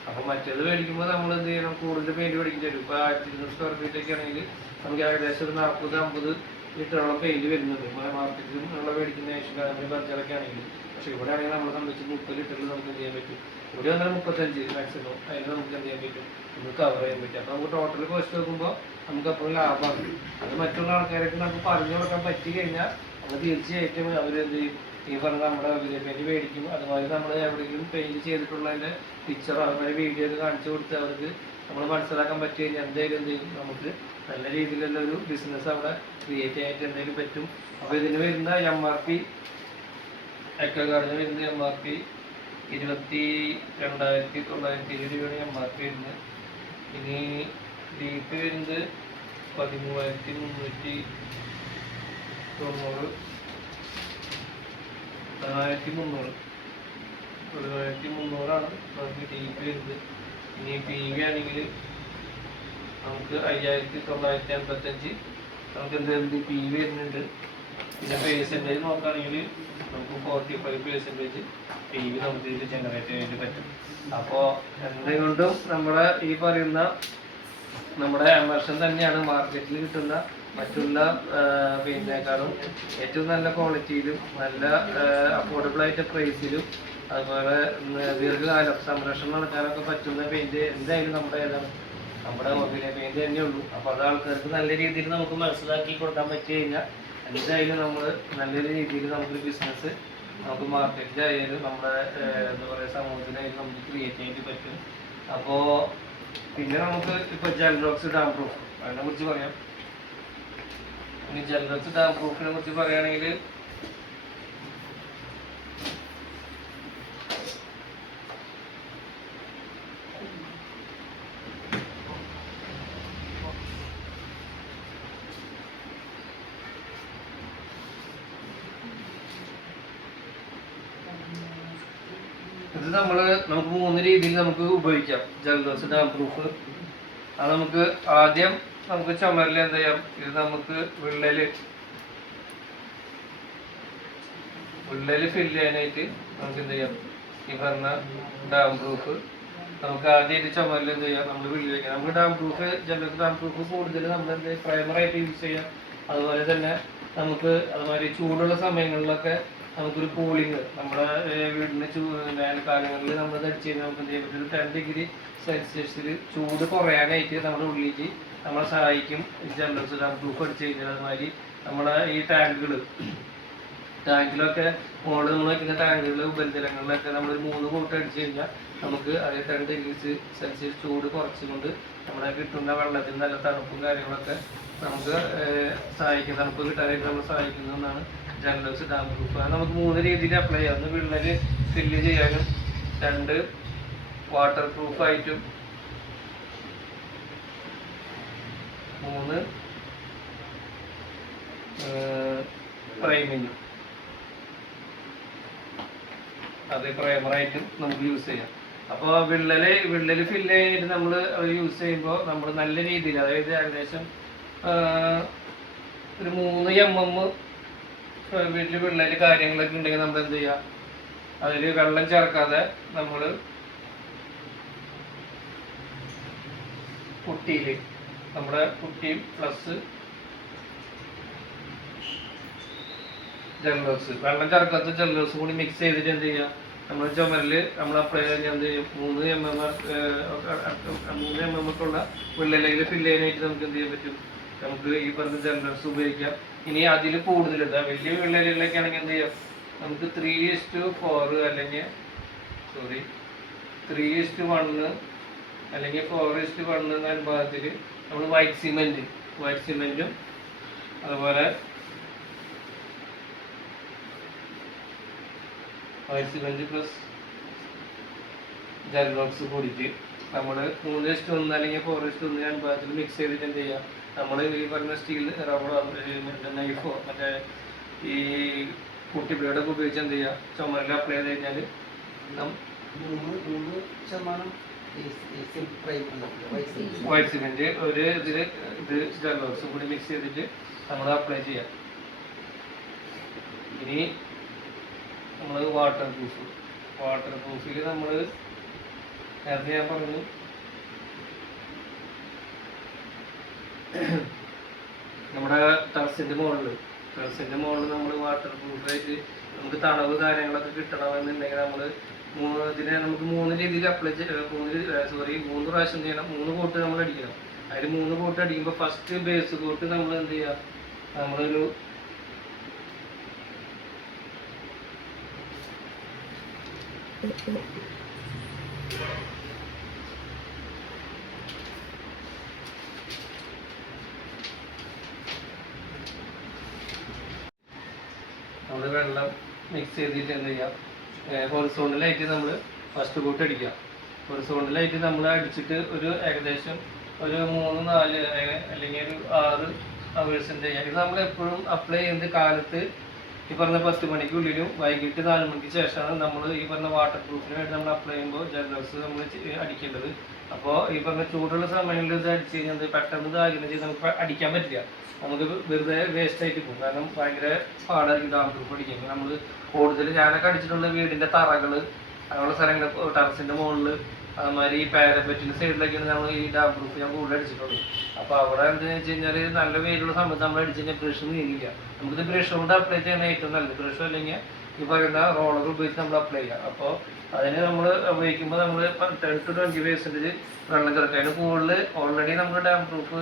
അപ്പോൾ മറ്റേത് മേടിക്കുമ്പോൾ നമ്മൾ എന്ത് ചെയ്യണം, കൂടുതൽ പെയിന്റ് മേടിക്കേണ്ടി വരും. ഇപ്പോൾ 1200 സ്ക്വയർ ഫീറ്റ് ഒക്കെ ആണെങ്കിൽ നമുക്ക് ഏകദേശം ഒരു 40-50 ലിറ്ററോളം പെയിന്റ് വരുന്നുണ്ട്. മാർക്കറ്റിൽ നമ്മൾ മേടിക്കുന്ന ഏഷ്യൻ കാലം ബർജറൊക്കെ ആണെങ്കിൽ. പക്ഷേ ഇവിടെ ആണെങ്കിൽ നമ്മളെ സംബന്ധിച്ച് 30 ലിറ്ററിൽ നമുക്ക് എന്ത് ചെയ്യാൻ പറ്റും? ഇവിടെ വന്നാൽ 35 മാക്സിമം. അതിന് നമുക്ക് എന്ത് ചെയ്യാൻ പറ്റും? നമുക്ക് കവർ ചെയ്യാൻ പറ്റും. അപ്പോൾ നമുക്ക് ടോട്ടൽ കോസ്റ്റ് നോക്കുമ്പോൾ നമുക്ക് അപ്പോൾ ലാഭമാണ്. അത് മറ്റുള്ള ആൾക്കാരൊക്കെ നമുക്ക് പറഞ്ഞു കൊടുക്കാൻ പറ്റി കഴിഞ്ഞാൽ നമ്മൾ തീർച്ചയായിട്ടും അവരെന്ത് ചെയ്യും? ഈ പറഞ്ഞ നമ്മുടെ പെയിന്റ് മേടിക്കും. അതുപോലെ നമ്മൾ എവിടെയെങ്കിലും പെയിന്റ് ചെയ്തിട്ടുള്ളതിൻ്റെ പിക്ചറോ അതുപോലെ വീഡിയോ ഒക്കെ കാണിച്ചു കൊടുത്ത് അവർക്ക് നമ്മൾ മനസ്സിലാക്കാൻ പറ്റി കഴിഞ്ഞാൽ എന്തായാലും എന്ത് ചെയ്യും? നമുക്ക് നല്ല രീതിയിലുള്ള ഒരു ബിസിനസ് അവിടെ ക്രിയേറ്റ് ചെയ്യാനായിട്ട് എന്തെങ്കിലും പറ്റും. അപ്പോൾ ഇതിന് വരുന്ന MRP അക്വാഗാർഡിന് വരുന്ന MRP 22,920 രൂപയാണ് MRP വരുന്നത്. ഇനി ഡീപ്പ് വരുന്നത് 13,390 1300 നമുക്ക് ഡീപ്പ് വരുന്നത്. ഇനി PV ആണെങ്കിൽ നമുക്ക് 5,985 നമുക്ക് എന്ത് PV വരുന്നുണ്ട്. പിന്നെ പേഴ്സൻറ്റേജ് നോക്കുകയാണെങ്കിൽ നമുക്ക് 45% PV നമുക്ക് ഇതിൽ ജനറേറ്റ് ചെയ്യാൻ പറ്റും. അപ്പോൾ എന്തുകൊണ്ടും നമ്മുടെ ഈ പറയുന്ന നമ്മുടെ എമർഷൻ തന്നെയാണ് മാർക്കറ്റിൽ കിട്ടുന്ന മറ്റുള്ള പെയിന്റിനേക്കാളും ഏറ്റവും നല്ല ക്വാളിറ്റിയിലും നല്ല അഫോർഡബിൾ ആയിട്ട് പ്രൈസിലും അതുപോലെ ദീർഘകാലം സംരക്ഷണം നടക്കാനൊക്കെ പറ്റുന്ന പെയിന്റ് എന്തായാലും നമ്മുടെ ഏതാണ് നമ്മുടെ മൊബൈലെ പെയിന്റ് തന്നെയുള്ളൂ. അപ്പോൾ അത് ആൾക്കാർക്ക് നല്ല രീതിയിൽ നമുക്ക് മനസ്സിലാക്കി കൊടുക്കാൻ പറ്റി കഴിഞ്ഞാൽ എന്തായാലും നമ്മൾ നല്ലൊരു രീതിയിൽ നമുക്കൊരു ബിസിനസ് നമുക്ക് മാർക്കറ്റിലായാലും നമ്മുടെ എന്താ പറയുക സമൂഹത്തിലായാലും നമുക്ക് ക്രിയേറ്റ് ചെയ്യാൻ പറ്റും. അപ്പോൾ പിന്നെ നമുക്ക് ഇപ്പോൾ ജെൽറോക്സ് ഡാം പ്രൂഫ് അതിനെ കുറിച്ച് പറയാം. ഇനി ജെൽറോക്സ് ഡാം പ്രൂഫിനെ കുറിച്ച് പറയുകയാണെങ്കിൽ ഇത് നമുക്ക് 3 രീതിയിൽ നമുക്ക് ഉപയോഗിക്കാം. ജെൽറോക്സ് ഡാം പ്രൂഫ് അത് നമുക്ക് ആദ്യം നമുക്ക് ചുമരിൽ എന്ത് ചെയ്യാം? ഇത് നമുക്ക് വിള്ളല് ഫില്ല് ചെയ്യാനായിട്ട് നമുക്ക് എന്ത് ചെയ്യാം? ഈ പറഞ്ഞ ഡാം പ്രൂഫ് നമുക്ക് ആദ്യമായിട്ട് ചുമരിൽ എന്ത് ചെയ്യാം? നമ്മൾ വിള്ളി വയ്ക്കാം. നമുക്ക് ഡാം പ്രൂഫ് ജെൽറോക്സ് ഡാം പ്രൂഫ് കൂടുതൽ നമ്മൾ എന്ത് പ്രൈമറായിട്ട് യൂസ് ചെയ്യാം. അതുപോലെ തന്നെ നമുക്ക് അതുമാതിരി ചൂടുള്ള സമയങ്ങളിലൊക്കെ നമുക്കൊരു കൂളിങ് നമ്മുടെ വീടിന് വേനൽക്കാലങ്ങളിൽ നമ്മൾ അടിച്ച് കഴിഞ്ഞാൽ നമുക്ക് എന്ത് ചെയ്യാൻ പറ്റും? 10 ഡിഗ്രി സെൽഷ്യസിൽ ചൂട് കുറയാനായിട്ട് നമ്മുടെ ഉള്ളിലേക്ക് നമ്മളെ സഹായിക്കും. ജെൽറോക്സ് ഡാം പ്രൂഫ് അടിച്ച് കഴിഞ്ഞാൽ അതുമാതിരി നമ്മുടെ ഈ ടാങ്കിലൊക്കെ മുകളിൽ നമ്മൾ വയ്ക്കുന്ന ടാങ്കുകൾ ഉപരിതലങ്ങളിലൊക്കെ നമ്മൾ 3 കൂട്ടം അടിച്ച് കഴിഞ്ഞാൽ നമുക്ക് അതേ 10 ഡിഗ്രി സെൽഷ്യസ് ചൂട് കുറച്ചുകൊണ്ട് നമ്മുടെ കിട്ടുന്ന വെള്ളത്തിന് നല്ല തണുപ്പും കാര്യങ്ങളൊക്കെ നമുക്ക് സഹായിക്കും. തണുപ്പ് കിട്ടാനായിട്ട് നമ്മൾ സഹായിക്കുന്നതെന്നാണ് ജെൽറോക്സ് ഡാം പ്രൂഫ്. അത് നമുക്ക് 3 രീതിയിൽ അപ്ലൈ ചെയ്യാം. 1 വിള്ളല് ഫില്ല് ചെയ്യാനും, 2 വാട്ടർ പ്രൂഫായിട്ടും, 3 പ്രൈമിങ്ങും. അത് പ്രൈമറായിട്ടും നമുക്ക് യൂസ് ചെയ്യാം. അപ്പോൾ വിള്ളല് ഫില്ല് ചെയ്യാനായിട്ട് നമ്മൾ യൂസ് ചെയ്യുമ്പോൾ നമ്മൾ നല്ല രീതിയിൽ അതായത് ഏകദേശം ഒരു 3 mm വീട്ടിൽ വിള്ളല് കാര്യങ്ങളൊക്കെ ഉണ്ടെങ്കിൽ നമ്മൾ എന്ത് ചെയ്യുക? അതിൽ വെള്ളം ചേർക്കാതെ നമ്മൾ കുട്ടിയിൽ നമ്മുടെ കുട്ടിയും പ്ലസ് ജെൽറോക്സ് വെള്ളം ചേർക്കാത്ത ജെൽറോക്സ് കൂടി മിക്സ് ചെയ്തിട്ട് എന്ത് ചെയ്യുക? നമ്മൾ ചുമരിൽ നമ്മൾ അപ്ലൈ ചെയ്യാൻ എന്ത് ചെയ്യും? 3 mm ഉള്ള വിള്ളലിൽ ഫില്ല് ചെയ്യാനായിട്ട് നമുക്ക് എന്ത് ചെയ്യാൻ പറ്റും? നമുക്ക് ഈ പറഞ്ഞ ജെൽറോക്സ് ഉപയോഗിക്കാം. ഇനി അതിൽ കൂടുതൽ വലിയ വിള്ളലുകളിലൊക്കെ ആണെങ്കിൽ എന്ത് ചെയ്യാം? നമുക്ക് 3:4 അല്ലെങ്കിൽ 3:1 അല്ലെങ്കിൽ 4:1 എന്ന അനുപാതത്തിൽ നമ്മൾ വൈറ്റ് സിമെന്റും അതുപോലെ വൈറ്റ് സിമെന്റ് പ്ലസ് ജെൽറോക്സ് കൂടിയിട്ട് നമ്മൾ 3:1 അല്ലെങ്കിൽ 4:1 അനുപാതത്തിൽ മിക്സ് ചെയ്തിട്ട് എന്ത് ചെയ്യുക? നമ്മൾ ഈ പറഞ്ഞ സ്റ്റീൽ റബ്ബർ നൈഫോ മറ്റേ ഈ കുട്ടി ബ്ലേഡൊക്കെ ഉപയോഗിച്ച് എന്ത് ചെയ്യുക? ചുമരിൽ അപ്ലൈ ചെയ്ത് കഴിഞ്ഞാൽ വൈറ്റ് സിമെന്റ് ഒരു ഇത് ജെൽറോക്സും കൂടി മിക്സ് ചെയ്തിട്ട് നമ്മൾ അപ്ലൈ ചെയ്യാം. ഇനി നമ്മൾ വാട്ടർ പ്രൂഫിൽ നമ്മൾ നേരത്തെ ഞാൻ പറഞ്ഞു നമ്മുടെ ടെറസിൻ്റെ മുകളിൽ നമ്മൾ വാട്ടർ പ്രൂഫായിട്ട് നമുക്ക് തണവ് കാര്യങ്ങളൊക്കെ കിട്ടണമെന്നുണ്ടെങ്കിൽ നമ്മൾ ഇതിനെ നമുക്ക് 3 രീതിയിൽ അപ്ലൈ മൂന്ന് പ്രാവശ്യം ചെയ്യണം. 3 കോട്ട് നമ്മൾ അടിക്കണം. അതിൽ 3 കോട്ട് അടിക്കുമ്പോൾ ഫസ്റ്റ് ബേസ് കോട്ട് നമ്മൾ എന്ത് ചെയ്യുക, നമ്മളൊരു വെള്ളം മിക്സ് ചെയ്തിട്ട് എന്ത് ചെയ്യാം, ഹൊറിസോണ്ടലായിട്ട് നമ്മൾ ഫസ്റ്റ് കോട്ട് അടിക്കുക. ഹൊറിസോണ്ടലായിട്ട് നമ്മൾ അടിച്ചിട്ട് ഒരു ഏകദേശം ഒരു 3-4 അല്ലെങ്കിൽ ഒരു 6 അവേഴ്സിൻ്റെ ചെയ്യാം. ഇത് നമ്മൾ എപ്പോഴും അപ്ലൈ ചെയ്യുന്നത് കാലത്ത് ഈ പറഞ്ഞ 10 മണിക്കുള്ളിലും വൈകിട്ട് 4 മണിക്ക് ശേഷമാണ് നമ്മൾ ഈ പറഞ്ഞ വാട്ടർ പ്രൂഫിന് വേണ്ടി നമ്മൾ അപ്ലൈ ചെയ്യുമ്പോൾ ജെർലക്സ് നമ്മൾ അടിക്കേണ്ടത്. അപ്പോൾ ഈ പറഞ്ഞ ചൂടുള്ള സമയങ്ങളിൽ ഇത് അടിച്ച് കഴിഞ്ഞാൽ പെട്ടെന്ന് ഇതാകുന്ന ചെയ്ത് നമുക്ക് അടിക്കാൻ പറ്റില്ല. നമുക്ക് വെറുതെ വേസ്റ്റ് ആയിട്ട് പോകും. കാരണം ഭയങ്കര പാടായിരിക്കും ഡാം പ്രൂഫ് അടിക്കുമ്പോൾ. നമ്മൾ കൂടുതൽ ഞാനൊക്കെ അടിച്ചിട്ടുള്ള വീടിൻ്റെ തറകൾ അങ്ങനെയുള്ള സ്ഥലങ്ങൾ, ടെറസിൻ്റെ മുകളിൽ, അതുമാതിരി ഈ പാരപ്പറ്റിൻ്റെ സൈഡിലൊക്കെയാണ് നമ്മൾ ഈ ഡാം പ്രൂഫ് ഞാൻ കൂടുതൽ അടിച്ചിട്ടുള്ളത്. അപ്പോൾ അവിടെ എന്താണെന്ന് വെച്ച് കഴിഞ്ഞാൽ നല്ല വെയിലുള്ള സമയത്ത് നമ്മൾ അടിച്ച് കഴിഞ്ഞാൽ ബ്രഷ് നീങ്ങില്ല. നമുക്കിത് ബ്രഷ് കൊണ്ട് അപ്ലൈ ചെയ്യണ ഏറ്റവും നല്ലത്. ബ്രഷ് അല്ലെങ്കിൽ ഈ പറയുന്ന റോളർ ഉപയോഗിച്ച് നമ്മൾ അപ്ലൈ ചെയ്യാം. അപ്പോൾ അതിന് നമ്മൾ ഉപയോഗിക്കുമ്പോൾ നമ്മൾ 10 to 20% വെള്ളം ചേർക്കുക. അതിന് കൂടുതൽ ഓൾറെഡി നമ്മൾ ഡാം പ്രൂഫ്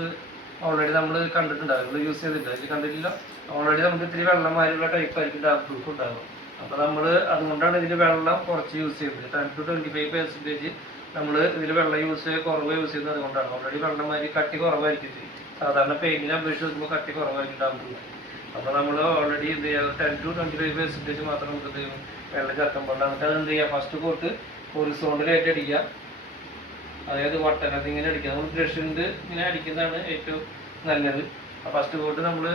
ഓൾറെഡി നമ്മൾ കണ്ടിട്ടുണ്ടാകും, യൂസ് ചെയ്തിട്ടില്ല, അതിൽ കണ്ടിട്ടില്ല. ഓൾറെഡി നമുക്ക് ഇത്തിരി വെള്ളമാരിയുള്ള ടൈപ്പായിരിക്കും ഡാം പ്രൂഫ് ഉണ്ടാകും. അപ്പോൾ നമ്മൾ അതുകൊണ്ടാണ് ഇതിൽ വെള്ളം കുറച്ച് യൂസ് ചെയ്യുന്നത്. 10 to 25% നമ്മൾ ഇതിൽ വെള്ളം കുറവ് യൂസ് ചെയ്യുന്നത് അതുകൊണ്ടാണ്. ഓൾറെഡി വെള്ളമാരി കട്ടി കുറവായിരിക്കും. സാധാരണ പെയിൻറ്റിനെ അപേക്ഷിച്ച് നോക്കുമ്പോൾ കട്ടി കുറവായിരിക്കും ഡാം പ്രൂഫ്. അപ്പോൾ നമ്മൾ ഓൾറെഡി എന്ത് ചെയ്യുക, 10 to 25% മാത്രം നമുക്ക് എന്ത് ചെയ്യും, വെള്ളം ചേർക്കുമ്പോൾ. എന്നിട്ട് അത് എന്ത് ചെയ്യുക, ഫസ്റ്റ് കോട്ട് ഹൊറിസോണ്ടലായിട്ട് അടിക്കുക. അതായത് വട്ടനത്ത് ഇങ്ങനെ അടിക്കുക. നമ്മൾ ബ്രഷ് കൊണ്ട് ഇങ്ങനെ അടിക്കുന്നതാണ് ഏറ്റവും നല്ലത്. ഫസ്റ്റ് കോട്ട് നമ്മൾ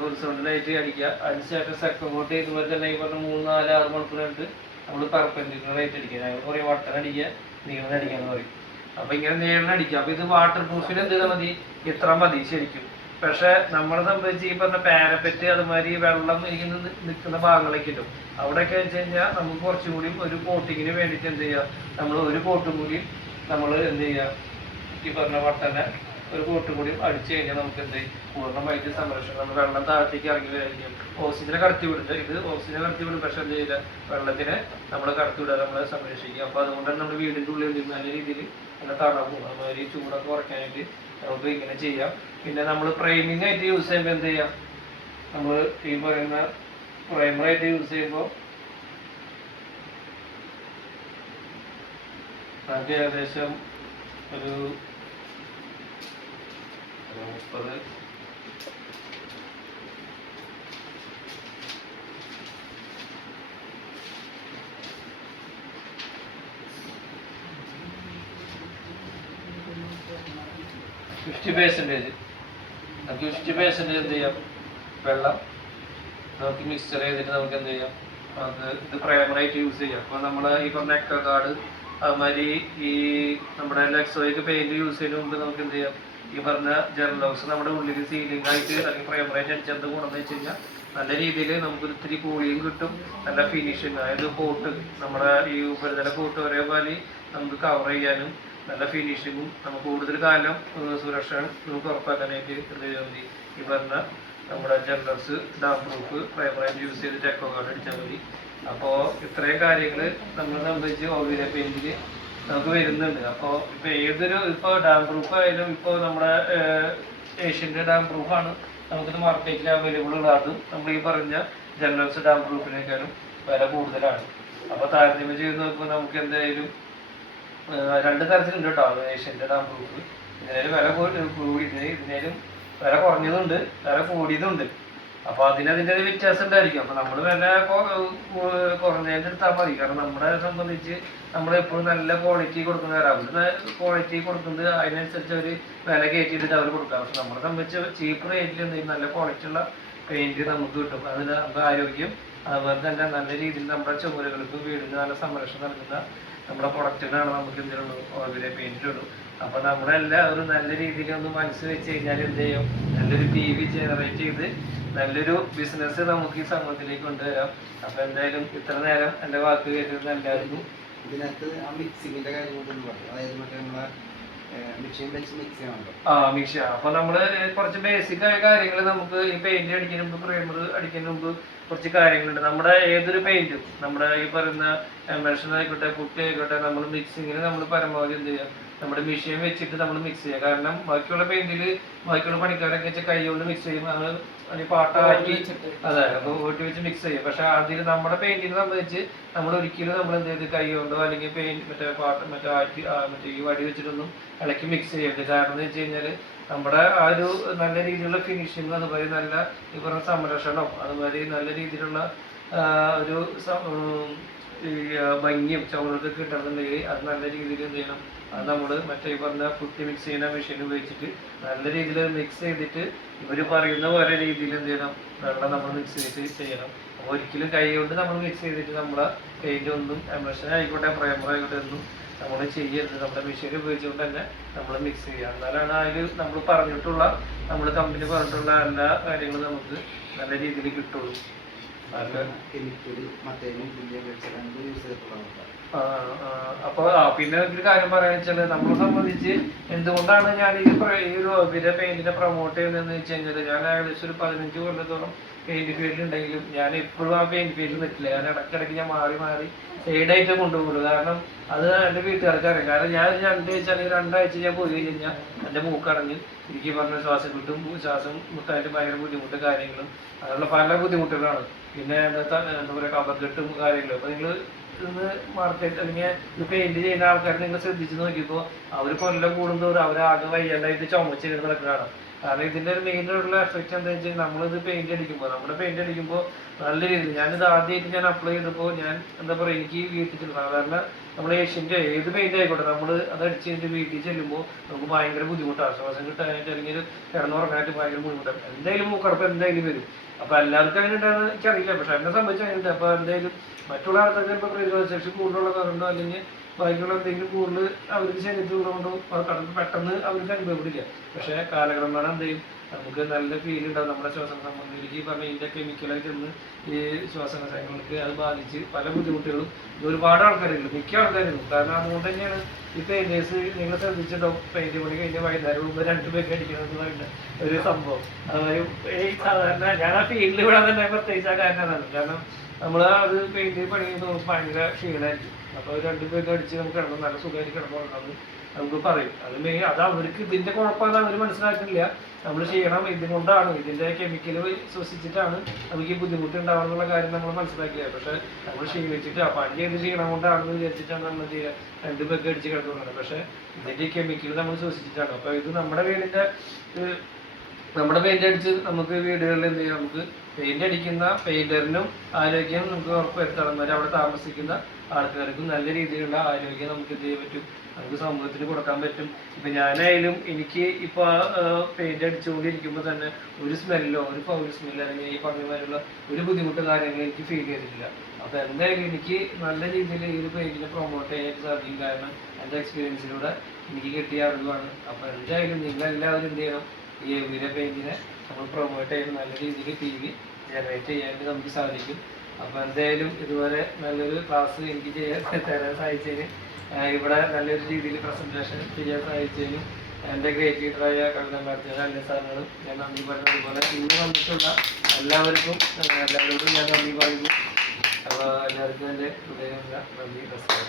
ഹൊറിസോണ്ടലായിട്ട് അടിക്കുക. അതിനുശേഷം സെക്കൻഡ് കോട്ട് ഇതുപോലെ തന്നെ ഈ പറഞ്ഞ 3-4-6 മണിക്കൂറായിട്ട് നമ്മൾ പെർപെൻഡിക്കുലറായിട്ട് അടിക്കുക. ഞങ്ങൾ പറയും വട്ടനടിക്കുക, നീളം അടിക്കാന്ന് പറയും. അപ്പോൾ ഇങ്ങനെ നീളം അടിക്കുക. അപ്പോൾ ഇത് വാട്ടർ പ്രൂഫിന് എന്ത് ചെയ്താൽ മതി, ഇത്ര മതി ശരിക്കും. പക്ഷെ നമ്മളെ സംബന്ധിച്ച് ഈ പറഞ്ഞ പാരപ്പറ്റ് അതുമാതിരി വെള്ളം നിൽക്കുന്ന ഭാഗങ്ങളൊക്കെ കിട്ടും. അവിടെയൊക്കെ വെച്ച് കഴിഞ്ഞാൽ നമുക്ക് കുറച്ചും കൂടി ഒരു കോട്ടിങ്ങിന് വേണ്ടിയിട്ട് എന്ത് ചെയ്യുക, നമ്മൾ ഒരു കോട്ടും കൂടി നമ്മൾ എന്ത് ചെയ്യുക, ഈ പറഞ്ഞ വട്ടനെ ഒരു കോട്ടും കൂടി അടിച്ചു കഴിഞ്ഞാൽ നമുക്ക് എന്ത് ചെയ്യും, പൂർണ്ണമായിട്ട് സംരക്ഷണം. നമ്മൾ വെള്ളം താഴത്തേക്ക് ഇറങ്ങി വരികയും ഓക്സിജനെ കടത്തി വിടുന്നത്. ഇത് ഓക്സിജനെ കടത്തി വിടും, പക്ഷെ എന്ത് ചെയ്യില്ല, വെള്ളത്തിനെ നമ്മൾ കടത്തി വിടാതെ നമ്മളെ സംരക്ഷിക്കുക. അപ്പോൾ അതുകൊണ്ടാണ് നമ്മൾ വീടിൻ്റെ ഉള്ളിൽ നല്ല രീതിയിൽ നല്ല തണവും അതുമാതിരി ചൂടൊക്കെ കുറയ്ക്കാനായിട്ട് നമുക്ക് ഇങ്ങനെ ചെയ്യാം. പിന്നെ നമ്മൾ പ്രൈമിംഗ് ആയിട്ട് യൂസ് ചെയ്യുമ്പോൾ എന്ത് ചെയ്യാം, നമ്മൾ ഈ പറയുന്ന പ്രൈമറായിട്ട് യൂസ് ചെയ്യുമ്പോൾ നമുക്ക് ഏകദേശം ഒരു 30 50% നമുക്ക് 50% എന്ത് ചെയ്യാം, വെള്ളം നമുക്ക് മിക്സ്ചർ ചെയ്തിട്ട് നമുക്ക് എന്ത് ചെയ്യാം, നമുക്ക് ഇത് പ്രൈമറായിട്ട് യൂസ് ചെയ്യാം. അപ്പോൾ നമ്മൾ ഈ പറഞ്ഞ എക്കോഗാർഡ് അതുമാതിരി ഈ നമ്മുടെ ലെക്സോയ്ക്ക് പെയിൻറ്റ് യൂസ് ചെയ്യുന്നതിന് മുമ്പ് നമുക്ക് എന്ത് ചെയ്യാം, ഈ പറഞ്ഞ ജെർലോക്സ് നമ്മുടെ ഉള്ളിൽ സീലിംഗ് ആയിട്ട് അല്ലെങ്കിൽ പ്രൈമറായിട്ട് അടിച്ചെന്ത് ഗുണമെന്ന് വെച്ച് കഴിഞ്ഞാൽ നല്ല രീതിയിൽ നമുക്കൊരു ഇത്തിരി കൂളിയും കിട്ടും, നല്ല ഫിനിഷിങ്. അതായത് പോട്ട് നമ്മുടെ ഈ ഉപരിതല പോട്ട് ഒരേപോലെ നമുക്ക് കവർ ചെയ്യാനും നല്ല ഫിനിഷിങ്ങും നമുക്ക് കൂടുതൽ കാലം സുരക്ഷ നമുക്ക് ഉറപ്പാക്കാനായിട്ട് എന്ത് ചെയ്താൽ മതി, ഈ പറഞ്ഞ നമ്മുടെ ജെർലക്സ് ഡാം പ്രൂഫ് പ്രൈമറായിട്ട് യൂസ് ചെയ്തിട്ട് എക്കോഗാർഡ് അടിച്ചാൽ മതി. അപ്പോൾ ഇത്രയും കാര്യങ്ങൾ നമ്മളെ സംബന്ധിച്ച് ഓവിയ പെയിൻറ്റിൽ നമുക്ക് വരുന്നുണ്ട്. അപ്പോൾ ഇപ്പോൾ ഡാം പ്രൂഫ് ആയാലും ഇപ്പോൾ നമ്മുടെ ഏഷ്യൻ്റെ ഡാം പ്രൂഫാണ് നമുക്കിത് മാർക്കറ്റിൽ അവൈലബിൾ ഉള്ളത്. നമ്മൾ ഈ പറഞ്ഞ ജെർലക്സ് ഡാം പ്രൂഫിനേക്കാളും വില കൂടുതലാണ്. അപ്പോൾ താരതമ്യം ചെയ്ത് നോക്കുമ്പോൾ നമുക്ക് എന്തായാലും 2 തരത്തിലുണ്ട് കേട്ടോ ഏഷ്യൻ്റെ ഡാം പ്രൂഫ്. ഇതിനേലും വില ഇതിനേലും വില കുറഞ്ഞതുണ്ട്, വില കൂടിയതുണ്ട്. അപ്പോൾ അതിൻ്റെ വ്യത്യാസം ഉണ്ടായിരിക്കും. അപ്പോൾ നമ്മൾ വില കുറഞ്ഞെടുത്താൽ മതി. കാരണം നമ്മളെ സംബന്ധിച്ച് നമ്മളെപ്പോഴും നല്ല ക്വാളിറ്റി കൊടുക്കുന്നവരാണ്. അവർ ക്വാളിറ്റി കൊടുക്കുന്നത് അതിനനുസരിച്ച് അവർ വില കയറ്റിയിട്ട് അവർ കൊടുക്കാം. പക്ഷെ നമ്മളെ സംബന്ധിച്ച് ചീപ്പ് റേറ്റിൽ എന്തെങ്കിലും നല്ല ക്വാളിറ്റി ഉള്ള പെയിൻറ്റ് നമുക്ക് കിട്ടും. അതിന് നമ്മുടെ ആരോഗ്യം അതുപോലെ തന്നെ നല്ല രീതിയിൽ നമ്മുടെ ചുമരുകൾക്ക് വീടിന് നല്ല സംരക്ഷണം നൽകുന്ന നമ്മുടെ പ്രൊഡക്റ്റിനാണ് നമുക്ക് എന്തിനുള്ളൂ ഓവിയ പെയിൻറ്റിലുള്ളൂ. അപ്പോൾ നമ്മളെല്ലാവരും നല്ല രീതിയിൽ ഒന്ന് മനസ്സ് വെച്ച് കഴിഞ്ഞാൽ എന്ത് ചെയ്യും, നല്ലൊരു PV ജനറേറ്റ് ചെയ്ത് നല്ലൊരു ബിസിനസ് നമുക്ക് ഈ സമൂഹത്തിലേക്ക് കൊണ്ടുവരാം. അപ്പോൾ എന്തായാലും ഇത്ര നേരം എൻ്റെ വാക്ക് കേട്ടത് നല്ലതായിരുന്നു. ഇതിനകത്ത് ആ മിക്സിങ്ങിൻ്റെ കാര്യം കൊണ്ടൊന്ന് പറയും. അതായത് മറ്റേ നമ്മളെ മിക്സ് ചെയ്യണമല്ലോ. മിക്സ് ചെയ്യാം. അപ്പൊ നമ്മള് കുറച്ച് ബേസിക് ആയ കാര്യങ്ങൾ നമുക്ക് ഈ പെയിന്റ് അടിക്കുന്നതിന് മുമ്പ് പ്രൈമർ അടിക്കുന്നതിന് മുമ്പ് കുറച്ച് കാര്യങ്ങളുണ്ട്. നമ്മുടെ ഏതൊരു പെയിന്റും നമ്മുടെ ഈ പറയുന്ന എമൽഷൻ ആയിക്കോട്ടെ പുട്ടി ആയിക്കോട്ടെ നമ്മൾ മിക്സിങ്ങിന് നമ്മൾ പരമാവധി എന്ത് ചെയ്യാം, നമ്മുടെ മെഷീൻ വെച്ചിട്ട് നമ്മൾ മിക്സ് ചെയ്യുക. കാരണം ബാക്കിയുള്ള പെയിന്റിൽ ബാക്കിയുള്ള പണിക്കാരൊക്കെ വെച്ചാൽ കൈ കൊണ്ട് മിക്സ് ചെയ്യും, അത് പാട്ടാക്കി അതെ അപ്പോൾ വീട്ടിൽ വെച്ച് മിക്സ് ചെയ്യും. പക്ഷെ അതിൽ നമ്മുടെ പെയിന്റിനെ സംബന്ധിച്ച് നമ്മൾ ഒരിക്കലും നമ്മൾ എന്ത് ചെയ്ത് കൈ കൊണ്ടോ അല്ലെങ്കിൽ പെയിന്റ് മറ്റേ ഈ വടി വെച്ചിട്ടൊന്നും ഇളക്കി മിക്സ് ചെയ്യരുത്. കാരണം എന്ന് വെച്ച് കഴിഞ്ഞാൽ നമ്മുടെ ആ ഒരു നല്ല രീതിയിലുള്ള ഫിനിഷിങ്, അതുപോലെ നല്ല ഈ പറഞ്ഞ സംരക്ഷണം, അതുപോലെ നല്ല രീതിയിലുള്ള ഒരു ഈ ഭംഗിയും ചുവടൊക്കെ കിട്ടണമെന്നുണ്ടെങ്കിൽ അത് നല്ല രീതിയിൽ എന്ത് ചെയ്യണം, അത് നമ്മൾ മറ്റേ പറഞ്ഞ പുട്ടി മിക്സ് ചെയ്യുന്ന മെഷീൻ ഉപയോഗിച്ചിട്ട് നല്ല രീതിയിൽ മിക്സ് ചെയ്തിട്ട് ഇവർ പറയുന്ന പോലെ രീതിയിൽ എന്ത് ചെയ്യണം, വെള്ളം നമ്മൾ മിക്സ് ചെയ്തിട്ട് ചെയ്യണം. അപ്പോൾ ഒരിക്കലും കൈ കൊണ്ട് നമ്മൾ മിക്സ് ചെയ്തിട്ട് നമ്മുടെ പെയിന്റ് ഒന്നും എമൽഷൻ ആയിക്കോട്ടെ പ്രൈമർ ആയിക്കോട്ടെ ഒന്നും നമ്മൾ ചെയ്യരുത്. നമ്മുടെ മെഷീൻ ഉപയോഗിച്ചുകൊണ്ട് തന്നെ നമ്മൾ മിക്സ് ചെയ്യുക. എന്നാലാണ് അതിൽ നമ്മൾ പറഞ്ഞിട്ടുള്ള നമ്മൾ കമ്പനി പറഞ്ഞിട്ടുള്ള എല്ലാ കാര്യങ്ങളും നമുക്ക് നല്ല രീതിയിൽ കിട്ടുള്ളൂ. അപ്പൊ പിന്നെ ഒരു കാര്യം പറയാന്ന് വെച്ചാല് നമ്മളെ സംബന്ധിച്ച് എന്തുകൊണ്ടാണ് ഞാൻ ഈ ഒരു ഇവരെ പെയിന്റിനെ പ്രൊമോട്ട് ചെയ്യുന്നതെന്ന് വെച്ച് കഴിഞ്ഞാൽ, ഞാൻ ഏകദേശം ഒരു 15 കൊല്ലത്തോളം പെയിന്റ് ഫീൽഡ് ഉണ്ടെങ്കിലും ഞാൻ എപ്പോഴും ആ പെയിന്റ് ഫീൽഡിൽ നിൽക്കില്ല. ഞാൻ ഇടയ്ക്കിടയ്ക്ക് ഞാൻ മാറി സൈഡായിട്ട് കൊണ്ടുപോകുള്ളൂ. കാരണം അത് എൻ്റെ വീട്ടുകാർക്ക് അറിയാം. കാരണം ഞാൻ 2 അല്ലെങ്കിൽ 2 ആഴ്ച ഞാൻ പോയി കഴിഞ്ഞാൽ എൻ്റെ മൂക്കടഞ്ഞ് എനിക്ക് പറഞ്ഞ ശ്വാസം കിട്ടും, ശ്വാസം മുട്ടായിട്ട് ഭയങ്കര ബുദ്ധിമുട്ട് കാര്യങ്ങളും അങ്ങനെയുള്ള പല ബുദ്ധിമുട്ടുകളാണ്. പിന്നെ എന്താ പറയുക കഫക്കെട്ടും കാര്യങ്ങളും. അപ്പോൾ നിങ്ങൾ ഇന്ന് മാർക്കറ്റ് അല്ലെങ്കിൽ പെയിന്റ് ചെയ്യുന്ന ആൾക്കാർ നിങ്ങൾ ശ്രദ്ധിച്ച് നോക്കിയപ്പോൾ അവർ കൊല്ലം കൂടുന്നതോറും അവരാകെ വയ്യാണ്ടായിട്ട് ചുമച്ച് നടക്കുന്നതാണ്. കാരണം ഇതിൻ്റെ ഒരു മെയിനായിട്ടുള്ള എഫക്റ്റ് എന്താ വെച്ചാൽ നമ്മളിത് പെയിന്റ് അടിക്കുമ്പോൾ നമ്മുടെ പെയിന്റ് അടിക്കുമ്പോൾ നല്ല രീതിയിൽ ഞാനിത് ആദ്യമായിട്ട് ഞാൻ അപ്ലൈ ചെയ്തപ്പോൾ ഞാൻ എന്താ പറയുക, എനിക്ക് വീട്ടിൽ സാധാരണ നമ്മൾ ഏഷ്യൻ്റെ ഏത് പെയിന്റ് ആയിക്കോട്ടെ നമ്മൾ അത് അടിച്ച് കഴിഞ്ഞിട്ട് വീട്ടിൽ ചെല്ലുമ്പോൾ നമുക്ക് ഭയങ്കര ബുദ്ധിമുട്ടാണ്. ശ്വാസം കിട്ടാനായിട്ട് അല്ലെങ്കിൽ കിടന്നുറങ്ങാനായിട്ട് ഭയങ്കര ബുദ്ധിമുട്ടാണ്. എന്തായാലും മൂക്കടപ്പ് എന്തായാലും വരും. അപ്പോൾ എല്ലാവർക്കും അങ്ങനെ ഉണ്ടാകുന്ന എനിക്കറിയില്ല, പക്ഷെ എന്നെ സംബന്ധിച്ച് അങ്ങനെ. അപ്പോൾ എന്തായാലും മറ്റുള്ള ആൾക്കാർക്ക് ഇപ്പോൾ പ്രതിരോധ ശേഷി കൂടുതലുള്ളതുകൊണ്ടോ അല്ലെങ്കിൽ ബാക്കിയുള്ള എന്തെങ്കിലും കൂടുതൽ അവർക്ക് ശരീരത്തിലുള്ളതുകൊണ്ടോ പെട്ടെന്ന് അവർക്ക് അനുഭവപ്പെടില്ല. പക്ഷേ കാലക്രമേണ എന്ത് ചെയ്യും, നമുക്ക് നല്ല ഫീൽ ഉണ്ടാവും. നമ്മുടെ ശ്വാസന സംബന്ധിച്ച് ഈ പറഞ്ഞ ഇതിൻ്റെ കെമിക്കലായി ചെന്ന് ഈ ശ്വാസന സേനകൾക്ക് അത് ബാധിച്ച് പല ബുദ്ധിമുട്ടുകളും ഒരുപാട് ആൾക്കാരുണ്ട്, മിക്ക ആൾക്കാരുണ്ട്. കാരണം അതുകൊണ്ട് തന്നെയാണ് ഈ പെയിൻറ്റേഴ്സ് നിങ്ങൾ ശ്രദ്ധിച്ചിട്ടുണ്ടോ, പെയിന്റ് പണി കഴിഞ്ഞ് വൈകുന്നേരം മുമ്പ് 2 പേർക്ക് അടിക്കണമെന്ന് പറയുന്ന ഒരു സംഭവം. അതുപോലെ ഈ സാധാരണ ഞാൻ ആ ഫീൽഡിൽ വിടാൻ തന്നെ പ്രത്യേകിച്ച് ആ കാരണമാണ്. കാരണം നമ്മൾ അത് പെയിന്റ് പണി ചെയ്യുമ്പോൾ ഭയങ്കര ക്ഷീണമായിരിക്കും. അപ്പോൾ 2 പേർക്ക് അടിച്ച് നമുക്ക് കിടന്നു നല്ല സുഖമായിട്ട് കിടന്നു നമുക്ക് പറയും. അത് അവർക്ക് ഇതിൻ്റെ കുഴപ്പമാണ് അവർ മനസ്സിലാക്കുന്നില്ല. നമ്മൾ ചെയ്യണം ഇതുകൊണ്ടാണ്, ഇതിൻ്റെ കെമിക്കൽ ശ്വസിച്ചിട്ടാണ് നമുക്ക് ഈ ബുദ്ധിമുട്ട് ഉണ്ടാവുന്നുള്ള കാര്യം നമ്മൾ മനസ്സിലാക്കില്ല. പക്ഷെ നമ്മൾ ക്ഷീണിച്ചിട്ട് പണി ചെയ്ത് ചെയ്യണം കൊണ്ടാണെന്ന് വിചാരിച്ചിട്ടാണ് നമ്മൾ ചെയ്യുക 2 പേർക്ക് അടിച്ച് കിടക്കുന്നത്. പക്ഷെ ഇതിൻ്റെ കെമിക്കൽ നമ്മൾ ശ്വസിച്ചിട്ടാണ്. അപ്പോൾ ഇത് നമ്മുടെ പെയിന്റ് അടിച്ച് നമുക്ക് വീടുകളിൽ എന്ത് ചെയ്യാം, നമുക്ക് പെയിന്റ് അടിക്കുന്ന പെയിന്ററിനും ആരോഗ്യം നമുക്ക് ഉറപ്പുവരുത്തണം. എന്നാൽ അവിടെ താമസിക്കുന്ന ആൾക്കാർക്കും നല്ല രീതിയിലുള്ള ആരോഗ്യം നമുക്ക് എന്ത് ചെയ്യാൻ പറ്റും, നമുക്ക് സമൂഹത്തിന് കൊടുക്കാൻ പറ്റും. ഇപ്പം ഞാനായാലും എനിക്ക് ഇപ്പോൾ പെയിന്റ് അടിച്ചുകൊണ്ടിരിക്കുമ്പോൾ തന്നെ ഒരു സ്മെല്ലോ ഒരു ഫൗൾ സ്മെല്ലോ അല്ലെങ്കിൽ ഈ പറഞ്ഞമാരുള്ള ഒരു ബുദ്ധിമുട്ട് കാര്യങ്ങൾ എനിക്ക് ഫീൽ ചെയ്തിട്ടില്ല. അപ്പോൾ എന്തായാലും എനിക്ക് നല്ല രീതിയിൽ ഈ ഒരു പെയിന്റിനെ പ്രൊമോട്ട് ചെയ്യാനായിട്ട് സാധിക്കും. കാരണം എൻ്റെ എക്സ്പീരിയൻസിലൂടെ എനിക്ക് കിട്ടിയ അറിവാണ്. അപ്പോൾ എന്തായാലും നിങ്ങളെല്ലാവരും എന്ത് ചെയ്യണം, ഈ എവിര പെയിന്റിനെ നമ്മൾ പ്രൊമോട്ട് ചെയ്യുന്ന നല്ല രീതിയിൽ TV ജനറേറ്റ് ചെയ്യാനായിട്ട് നമുക്ക് സാധിക്കും. അപ്പോൾ എന്തായാലും ഇതുപോലെ നല്ലൊരു ക്ലാസ് എനിക്ക് തരാൻ സാധിച്ചതിന്, ഇവിടെ നല്ലൊരു രീതിയിൽ പ്രസൻറ്റേഷൻ ചെയ്യാൻ സാധിച്ചതിനും എൻ്റെ ഗ്രേറ്റ് ലീഡറായ കവിതമാർത്തിയുടെ എല്ലാ സാധനങ്ങളും ഞാൻ നന്ദി പറയുന്നു. അതുപോലെ ഇന്ന് വന്നിട്ടുള്ള എല്ലാവരോടും ഞാൻ നന്ദി പറയുന്നു. അപ്പോൾ എല്ലാവർക്കും എൻ്റെ ഹൃദയമുള്ള നന്ദി, നമസ്കാരം.